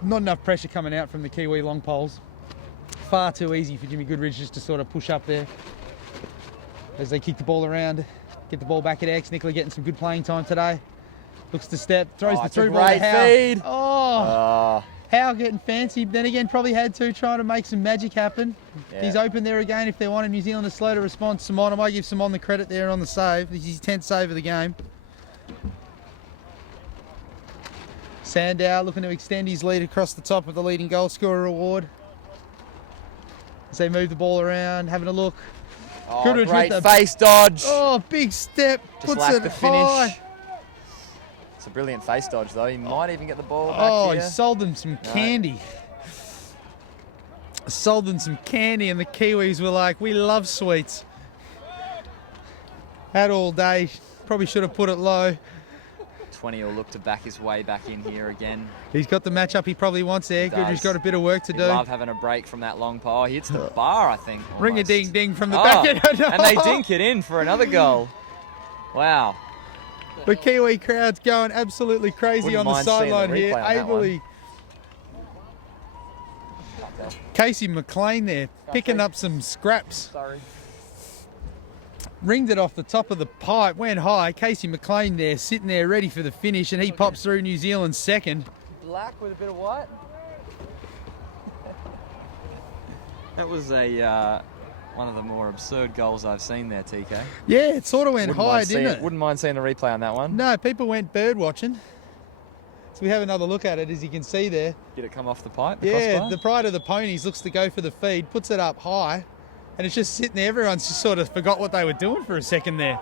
enough pressure coming out from the Kiwi long poles. Far too easy for Jimmy Goodridge just to sort of push up there as they kick the ball around, get the ball back at X. Nicola getting some good playing time today. Looks to step, throws the through ball to Howe. Feed. Oh, Howe getting fancy. Then again, probably had to, trying to make some magic happen. Yeah. He's open there again if they wanted New Zealand to slow to respond. Simon, I might give Simon the credit there on the save. This is his 10th save of the game. Sandow looking to extend his lead across the top of the leading goal scorer award. As they move the ball around, having a look. Oh, Goodridge great with the face dodge. Oh, big step. Just Puts lacked it the finish. high. It's a brilliant face dodge, though. He might even get the ball back Oh, here. he sold them some candy. Sold them some candy, and the Kiwis were like, we love sweets. Had all day. Probably should have put it low. 20 will look to back his way back in here again. He's got the matchup he probably wants there. He does. Goodridge's got a bit of work to He'd do. love having a break from that long pole. He hits the bar, I think. Ring a almost. ding ding from the Oh, back end. and they dink it in for another goal. Wow. The Kiwi crowd's going absolutely crazy Wouldn't on the mind seeing the sideline replay here. on that Ably. Casey McLean there, picking up some scraps. Sorry. Ringed it off the top of the pipe, went high. Casey McLean there, sitting there ready for the finish, and he pops through New Zealand's second. Black with a bit of white. That was one of the more absurd goals I've seen there, TK. Yeah, it sort of went Wouldn't high, mind didn't seeing- it? Wouldn't mind seeing the replay on that one. No, people went bird watching. So we have another look at it, as you can see there. Did it come off the pipe? Yeah, crossbar? the Pride of the Ponies looks to go for the feed, puts it up high, and it's just sitting there. Everyone's just sort of forgot what they were doing for a second there.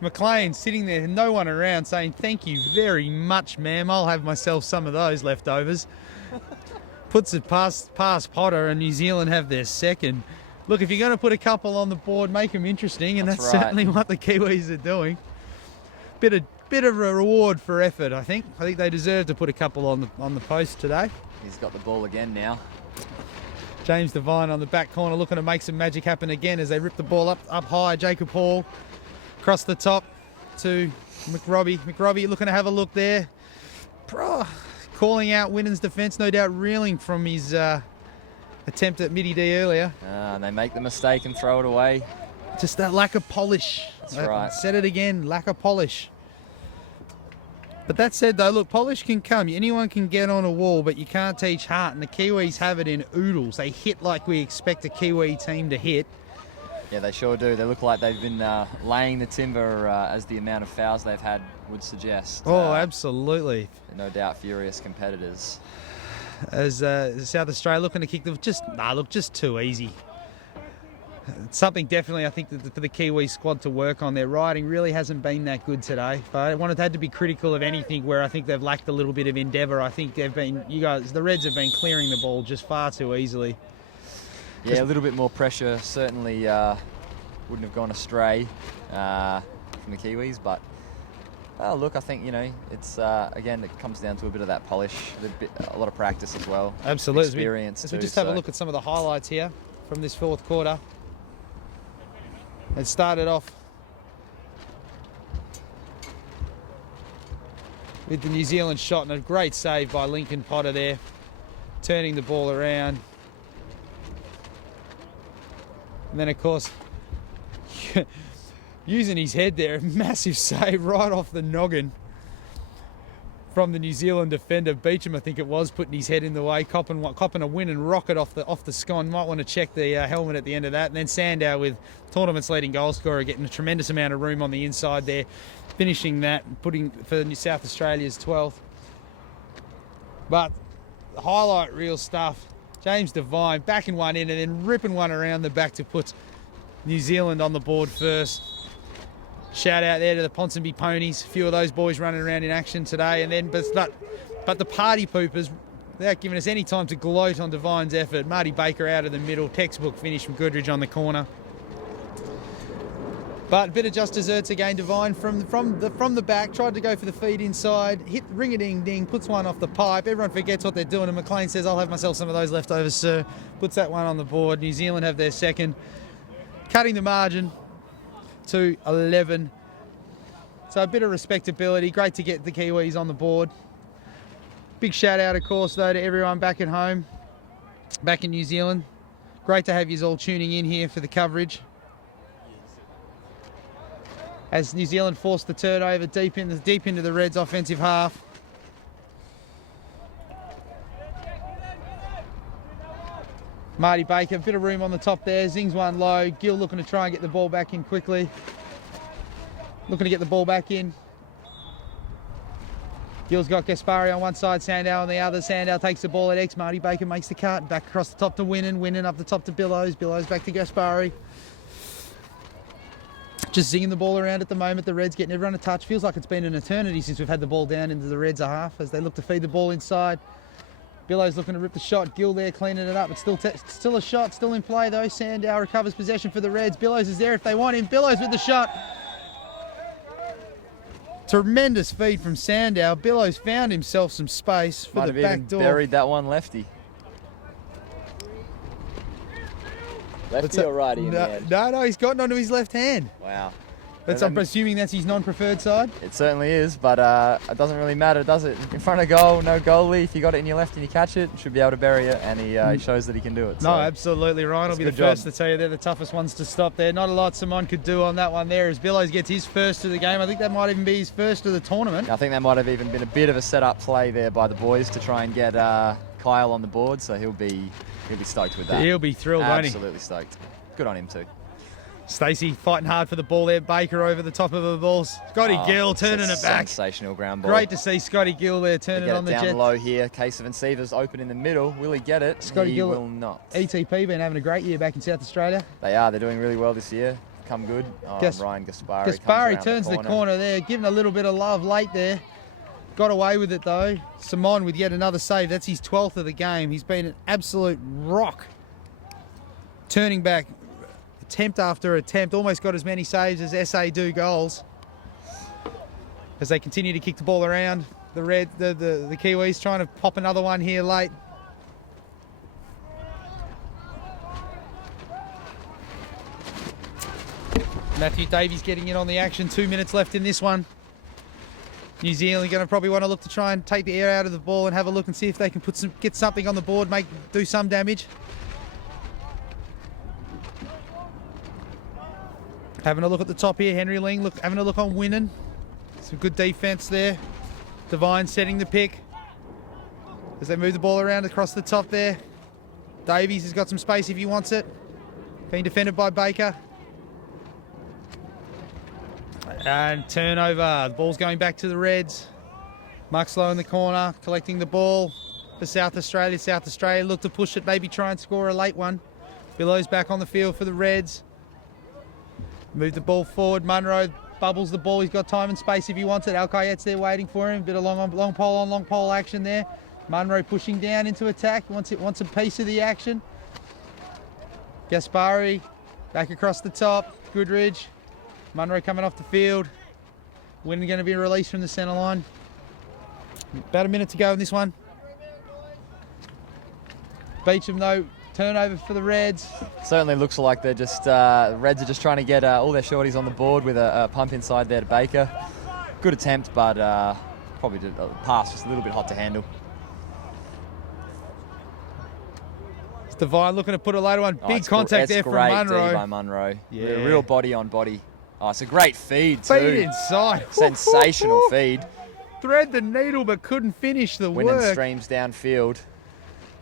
McLean sitting there, no one around, saying, thank you very much, ma'am. I'll have myself some of those leftovers. Puts it past Potter, and New Zealand have their second. Look, if you're going to put a couple on the board, make them interesting, and that's That's right. certainly what the Kiwis are doing. Bit of a reward for effort, I think. I think they deserve to put a couple on the post today. He's got the ball again now. James Devine on the back corner looking to make some magic happen again as they rip the ball up high. Jacob Hall across the top to McRobbie. McRobbie looking to have a look there. Calling out Winnen's defence, no doubt reeling from his attempt at Mitty D earlier. And they make the mistake and throw it away. Just that lack of polish. That's right. Said it again, lack of polish. But that said, though, look, polish can come. Anyone can get on a wall, but you can't teach heart. And the Kiwis have it in oodles. They hit like we expect a Kiwi team to hit. Yeah, they sure do. They look like they've been laying the timber as the amount of fouls they've had would suggest. Oh, absolutely. No doubt furious competitors. As South Australia looking to kick them, just too easy. It's something definitely I think that for the Kiwi squad to work on. Their riding really hasn't been that good today. But I wanted had to be critical of anything where I think they've lacked a little bit of endeavour. I think the Reds have been clearing the ball just far too easily. Yeah, a little bit more pressure certainly wouldn't have gone astray from the Kiwis, but look, I think, it's again, it comes down to a bit of that polish, a lot of practice as well. Absolutely. Experience As we too, just have a so- look at some of the highlights here from this fourth quarter. It started off with the New Zealand shot and a great save by Lincoln Potter there, turning the ball around. And then, of course, using his head there, a massive save right off the noggin from the New Zealand defender. Beecham, I think it was, putting his head in the way, copping a win and rocket off the scone. Might want to check the helmet at the end of that. And then Sandow, with tournament's leading goal scorer, getting a tremendous amount of room on the inside there, finishing that, putting for New South Australia's 12th. But the highlight reel stuff, James Devine backing one in and then ripping one around the back to put New Zealand on the board first. Shout out there to the Ponsonby Ponies, a few of those boys running around in action today. And then, but the party poopers, without giving us any time to gloat on Devine's effort, Marty Baker out of the middle, textbook finish from Goodridge on the corner. But a bit of just desserts again. Devine from the back, tried to go for the feed inside, hit ring-a-ding-ding, puts one off the pipe. Everyone forgets what they're doing, and McLean says, "I'll have myself some of those leftovers, sir." Puts that one on the board. New Zealand have their second, cutting the margin to 11. So a bit of respectability. Great to get the Kiwis on the board. Big shout out, of course, though, to everyone back at home, back in New Zealand. Great to have you all tuning in here for the coverage. As New Zealand forced the turnover deep into the Reds' offensive half. Marty Baker, a bit of room on the top there. Zings one low. Gill looking to try and get the ball back in quickly. Looking to get the ball back in. Gill's got Gaspari on one side, Sandow on the other. Sandow takes the ball at X. Marty Baker makes the cut. Back across the top to Winnan up the top to Billows. Billows back to Gaspari. Just zinging the ball around at the moment. The Reds getting everyone a touch. Feels like it's been an eternity since we've had the ball down into the Reds' half as they look to feed the ball inside. Billows looking to rip the shot. Gill there cleaning it up. It's still a shot, still in play though. Sandow recovers possession for the Reds. Billows is there if they want him. Billows with the shot. Tremendous feed from Sandow. Billows found himself some space for Might the have back even door. buried that one lefty. Lefty or righty in the end? No, he's gotten onto his left hand. Wow. I'm assuming that's his non-preferred side. It certainly is, but it doesn't really matter, does it? In front of goal, no goalie. If you got it in your left and you catch it, should be able to bury it, and he shows that he can do it. No, absolutely, Ryan. I'll be the good job. first to tell you they're the toughest ones to stop there. Not a lot Simon could do on that one there as Billows gets his first of the game. I think that might even be his first of the tournament. I think that might have even been a bit of a set-up play there by the boys to try and get Kyle on the board, so he'll be stoked with that. He'll be thrilled, won't he? Absolutely stoked. Good on him too. Stacey fighting hard for the ball there. Baker over the top of the ball. Scotty Gill turning it back. Sensational ground ball. Great to see Scotty Gill there turning Get on it the down jet. low here. Case of Seavers open in the middle. Will he get it? Scotty he Gill will not. ETP been having a great year back in South Australia. They are. They're doing really well this year. Come good. Ryan Gaspari. Gaspari turns the corner there, giving a little bit of love late there. Got away with it though. Simon with yet another save. That's his 12th of the game. He's been an absolute rock. Turning back, attempt after attempt, almost got as many saves as SA do goals. As they continue to kick the ball around, the Kiwis trying to pop another one here late. Matthew Davies getting in on the action. 2 minutes left in this one. New Zealand going to probably want to look to try and take the air out of the ball and have a look and see if they can get something on the board, do some damage. Having a look at the top here, Henry Ling having a look on Winnan. Some good defence there. Devine setting the pick as they move the ball around across the top there. Davies has got some space if he wants it. Being defended by Baker. And turnover. The ball's going back to the Reds. Muxlow in the corner, collecting the ball for South Australia. South Australia look to push it, maybe try and score a late one. Billow's back on the field for the Reds. Move the ball forward. Munro bubbles the ball. He's got time and space if he wants it. Alkayet's there waiting for him. Bit of long pole action there. Munro pushing down into attack. Wants a piece of the action. Gaspari back across the top. Goodridge. Munro coming off the field. Winning going to be released from the centre line. About a minute to go in this one. Beecham though, turnover for the Reds. Certainly looks like they're just the Reds are just trying to get all their shorties on the board with a pump inside there to Baker. Good attempt, but probably did a pass just a little bit hot to handle. It's Devine looking to put a later one. Oh, Big contact there from Munro. Great D by Munro. Yeah. Real body on body. Oh, it's a great feed too. Feed inside. Sensational feed. Thread the needle but couldn't finish the Winning work. streams downfield.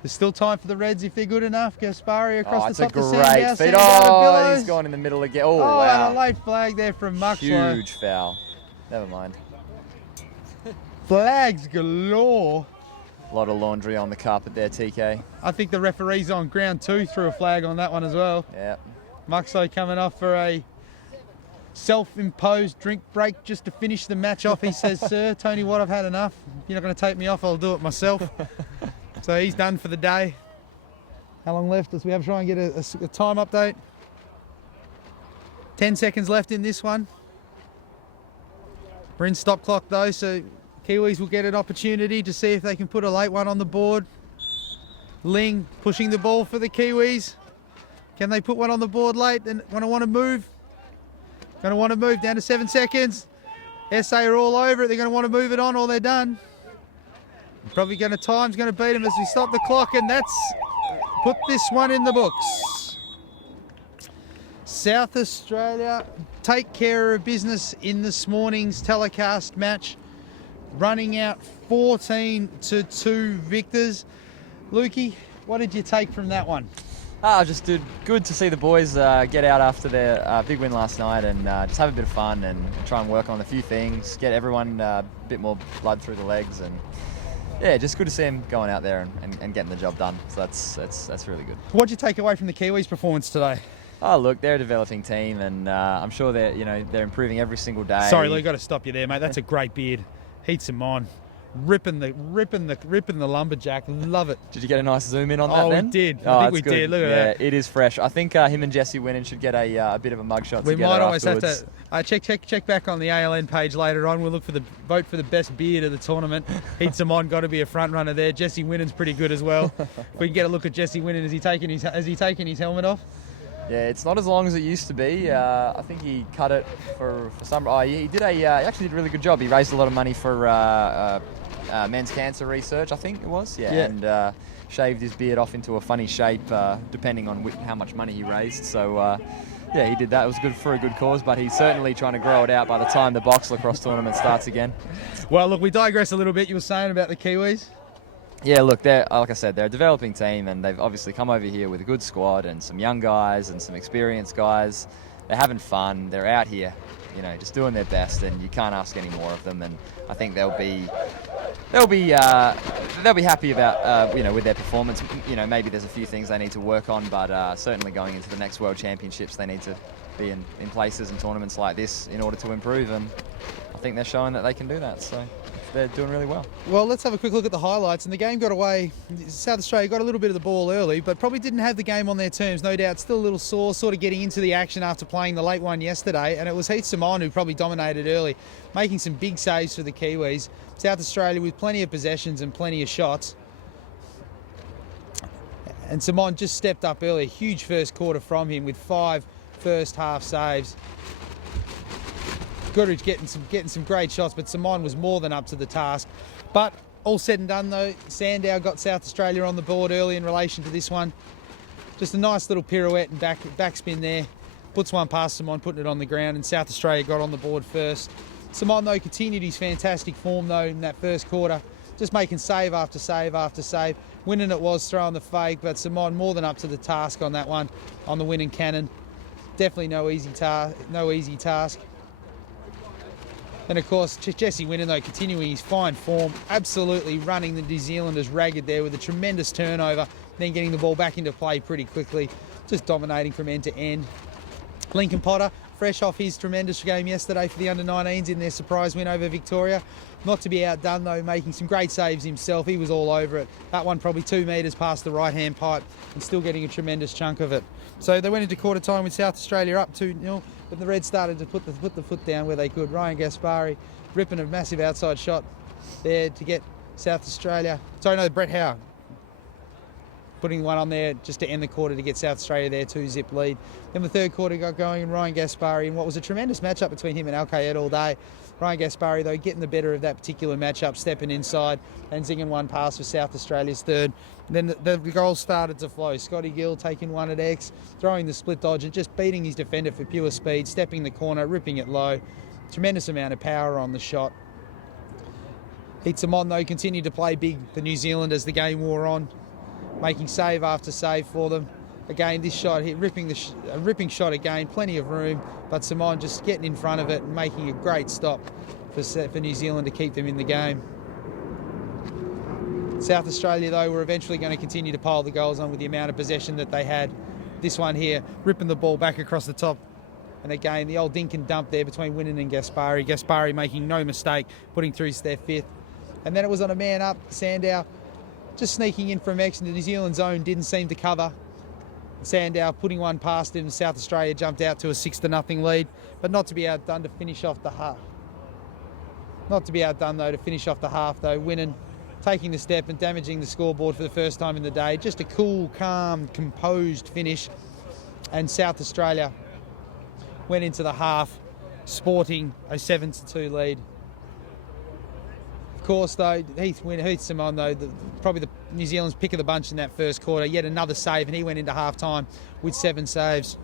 There's still time for the Reds if they're good enough. Gaspari across It's the a top to great Sandow. feed. Sandow to Oh, Billows. he's gone in the middle again. Oh, And wow. a late flag there from Muxlow. Huge foul. Never mind. Flags galore. A lot of laundry on the carpet there, TK. I think the referee's on ground 2 threw a flag on that one as well. Yeah. Muxlow coming off for a self-imposed drink break just to finish the match off. He says, "Sir, Tony Watt, I've had enough. You're not going to take me off. I'll do it myself." So he's done for the day. How long left? As we have to try and get a time update. 10 seconds left in this one. We're in stop clock though, so Kiwis will get an opportunity to see if they can put a late one on the board. Ling pushing the ball for the Kiwis. Can they put one on the board late? And going to want to move. Going to want to move down to 7 seconds. SA are all over it. They're going to want to move it on or they're done. Probably time's going to beat them as we stop the clock, and that's put this one in the books. South Australia take care of business in this morning's telecast match, running out 14-2 victors. Lukey, what did you take from that one? Just good to see the boys get out after their big win last night and just have a bit of fun and try and work on a few things, get everyone a bit more blood through the legs, and yeah, just good to see them going out there and getting the job done. So that's really good. What did you take away from the Kiwis' performance today? Oh, look, they're a developing team, and I'm sure they're improving every single day. Sorry, Lou, got to stop you there, mate. That's a great beard. Heats him on. Ripping the lumberjack. Love it. Did you get a nice zoom in on that? Oh, then? we did. Oh, I think we it's good. did. Look at that. Yeah, it is fresh. I think him and Jesse Winnan should get a bit of a mugshot We together might always afterwards. have to check back on the ALN page later on. We'll look for the vote for the best beard of the tournament. Heats him on. Got to be a front runner there. Jesse Winnan's pretty good as well. If we can get a look at Jesse Winnan, has he taken his helmet off? Yeah, it's not as long as it used to be. I think he cut it for some. Oh, he did he actually did a really good job. He raised a lot of money for men's cancer research, I think it was. Yeah. And shaved his beard off into a funny shape, depending on how much money he raised. So, yeah, he did that. It was good for a good cause, but he's certainly trying to grow it out by the time the box lacrosse tournament starts again. Well, look, we digress a little bit. You were saying about the Kiwis. Yeah, look, like I said, they're a developing team, and they've obviously come over here with a good squad and some young guys and some experienced guys. They're having fun. They're out here, just doing their best, and you can't ask any more of them. And I think they'll be happy about with their performance. Maybe there's a few things they need to work on, but certainly going into the next World Championships, they need to be in places and tournaments like this in order to improve. And I think they're showing that they can do that. So they're doing really well. Well, let's have a quick look at the highlights. And the game got away. South Australia got a little bit of the ball early, but probably didn't have the game on their terms. No doubt, still a little sore, sort of getting into the action after playing the late one yesterday. And it was Heath Simon who probably dominated early, making some big saves for the Kiwis. South Australia with plenty of possessions and plenty of shots. And Simon just stepped up early. A huge first quarter from him with 5 first half saves. Goodrich getting some great shots, but Simon was more than up to the task. But all said and done though, Sandow got South Australia on the board early in relation to this one. Just a nice little pirouette and backspin there. Puts one past Simon, putting it on the ground, and South Australia got on the board first. Simon though continued his fantastic form though in that first quarter, just making save after save after save. Winning it was throwing the fake, but Simon more than up to the task on that one, on the winning cannon. Definitely no easy task. And of course, Jesse Winnan though continuing his fine form, absolutely running the New Zealanders ragged there with a tremendous turnover. then getting the ball back into play pretty quickly, just dominating from end to end. Lincoln Potter, fresh off his tremendous game yesterday for the under-19s in their surprise win over Victoria. Not to be outdone though, making some great saves himself. He was all over it. That one probably 2 metres past the right-hand pipe and still getting a tremendous chunk of it. So they went into quarter time with South Australia up 2-0, but the Reds started to put the foot down where they could. Ryan Gaspari ripping a massive outside shot there to get South Australia. Sorry, no, Brett Howe putting one on there just to end the quarter to get South Australia their 2-zip lead. Then the third quarter got going and Ryan Gaspari in what was a tremendous matchup between him and Al-Qaeda all day. Ryan Gaspari, though, getting the better of that particular matchup, stepping inside and zinging one pass for South Australia's third. And then the goals started to flow. Scotty Gill taking one at X, throwing the split dodge and just beating his defender for pure speed, stepping the corner, ripping it low. Tremendous amount of power on the shot. Heats them on, though, continued to play big for New Zealand as the game wore on, making save after save for them. Again, this shot hit, a ripping shot again, plenty of room, but Simon just getting in front of it and making a great stop for New Zealand to keep them in the game. South Australia, though, were eventually going to continue to pile the goals on with the amount of possession that they had. This one here, ripping the ball back across the top. And again, the old dink and dump there between Winnan and Gaspari. Gaspari making no mistake, putting through their fifth. And then it was on a man up, Sandow just sneaking in from X into New Zealand zone, didn't seem to cover. Sandow putting one past him, South Australia jumped out to a 6-0 lead, but not to be outdone to finish off the half. Not to be outdone though to finish off the half though, Winnan taking the step and damaging the scoreboard for the first time in the day. Just a cool, calm, composed finish. And South Australia went into the half sporting a 7-2 lead. Of course, though, Heath Simon, though, probably the New Zealand's pick of the bunch in that first quarter. Yet another save, and he went into half-time with 7 saves.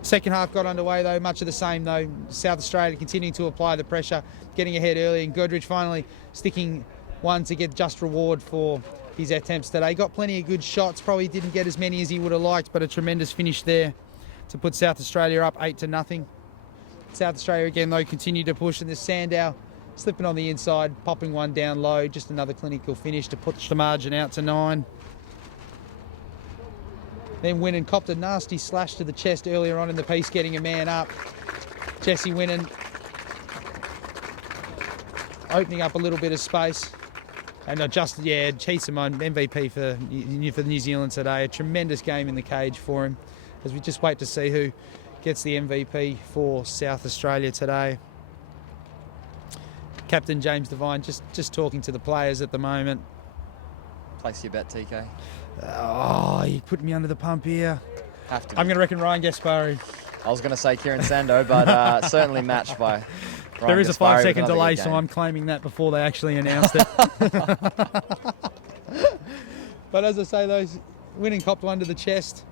Second half got underway, though, much of the same, though. South Australia continuing to apply the pressure, getting ahead early, and Godrich finally sticking one to get just reward for his attempts today. Got plenty of good shots, probably didn't get as many as he would have liked, but a tremendous finish there to put South Australia up 8-0. South Australia, again, though, continued to push, and the Sandow slipping on the inside, popping one down low, just another clinical finish to push the margin out to 9. Then Winnan copped a nasty slash to the chest earlier on in the piece, getting a man up. Jesse Winnan opening up a little bit of space. And Heath Simon, MVP for New Zealand today. A tremendous game in the cage for him, as we just wait to see who gets the MVP for South Australia today. Captain James Devine just talking to the players at the moment. Place your bet, TK. Oh, you put me under the pump here. Have to. I'm going to reckon Ryan Gaspari. I was going to say Kieran Sando, but certainly matched by Ryan There is a Gaspari 5-second with another delay, good so game. I'm claiming that before they actually announced it. But as I say, those Winnan copped one to the chest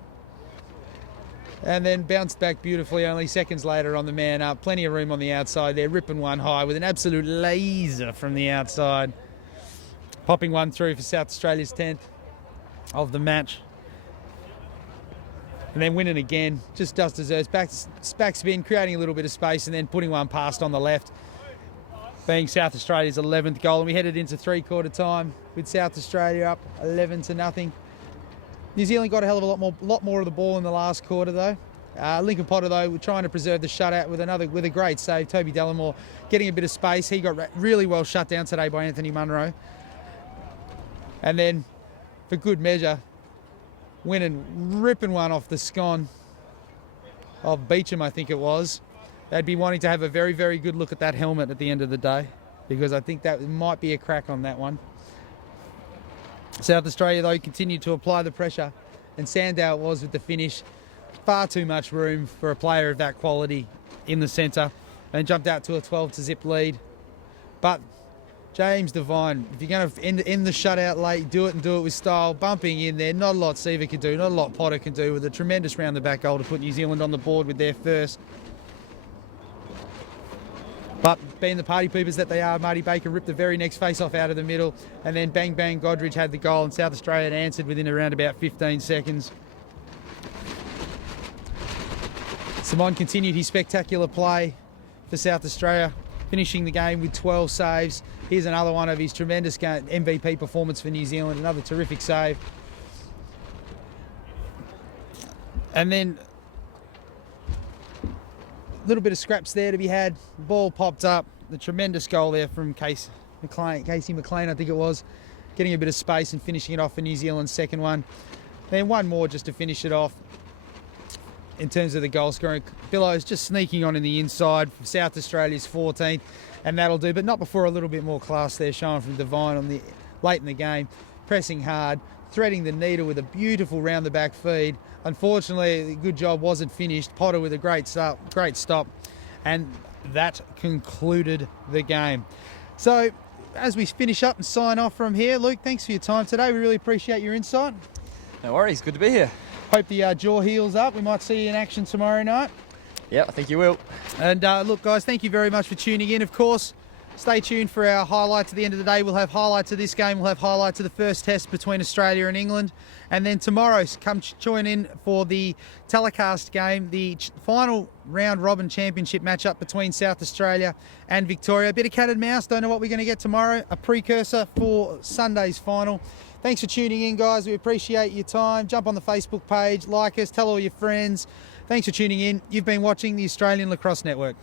and then bounced back beautifully only seconds later on the man up. Plenty of room on the outside there, ripping one high with an absolute laser from the outside. Popping one through for South Australia's 10th of the match. And then Winnan again, just does desserts. Back spin, creating a little bit of space and then putting one past on the left, being South Australia's 11th goal. And we headed into three-quarter time with South Australia up 11-0. New Zealand got a hell of a lot more of the ball in the last quarter, though. Lincoln Potter, though, were trying to preserve the shutout with a great save. Toby Delamore getting a bit of space. He got really well shut down today by Anthony Munro. And then, for good measure, Winnan ripping one off the scone of Beecham, I think it was. They'd be wanting to have a very, very good look at that helmet at the end of the day, because I think that might be a crack on that one. South Australia, though, continued to apply the pressure, and Sandow it was with the finish. Far too much room for a player of that quality in the centre, and jumped out to a 12-zip lead. But James Devine, if you're going to end the shutout late, do it with style. Bumping in there, not a lot Seaver can do, not a lot Potter can do, with a tremendous round-the-back goal to put New Zealand on the board with their first. But being the party poopers that they are, Marty Baker ripped the very next face-off out of the middle, and then bang, bang, Godrich had the goal, and South Australia had answered within around about 15 seconds. Simon continued his spectacular play for South Australia, finishing the game with 12 saves. Here's another one of his tremendous MVP performance for New Zealand, another terrific save. And then a little bit of scraps there to be had. Ball popped up. The tremendous goal there from Casey McLean, I think it was, getting a bit of space and finishing it off for New Zealand's second one. Then one more just to finish it off. In terms of the goal scoring, Billows just sneaking on in the inside for South Australia's 14th, and that'll do, but not before a little bit more class there shown from Devine on the late in the game, pressing hard, threading the needle with a beautiful round the back feed. Unfortunately, the good job wasn't finished. Potter with a great stop, and that concluded the game. So as we finish up and sign off from here, Luke, thanks for your time today. We really appreciate your insight. No worries, good to be here. Hope the jaw heals up. We might see you in action tomorrow night. Yeah, I think you will. And look, guys, thank you very much for tuning in. Of course, stay tuned for our highlights at the end of the day. We'll have highlights of this game. We'll have highlights of the first test between Australia and England. And then tomorrow, come join in for the telecast game, the final round robin championship matchup between South Australia and Victoria. A bit of cat and mouse. Don't know what we're going to get tomorrow. A precursor for Sunday's final. Thanks for tuning in, guys. We appreciate your time. Jump on the Facebook page, like us, tell all your friends. Thanks for tuning in. You've been watching the Australian Lacrosse Network.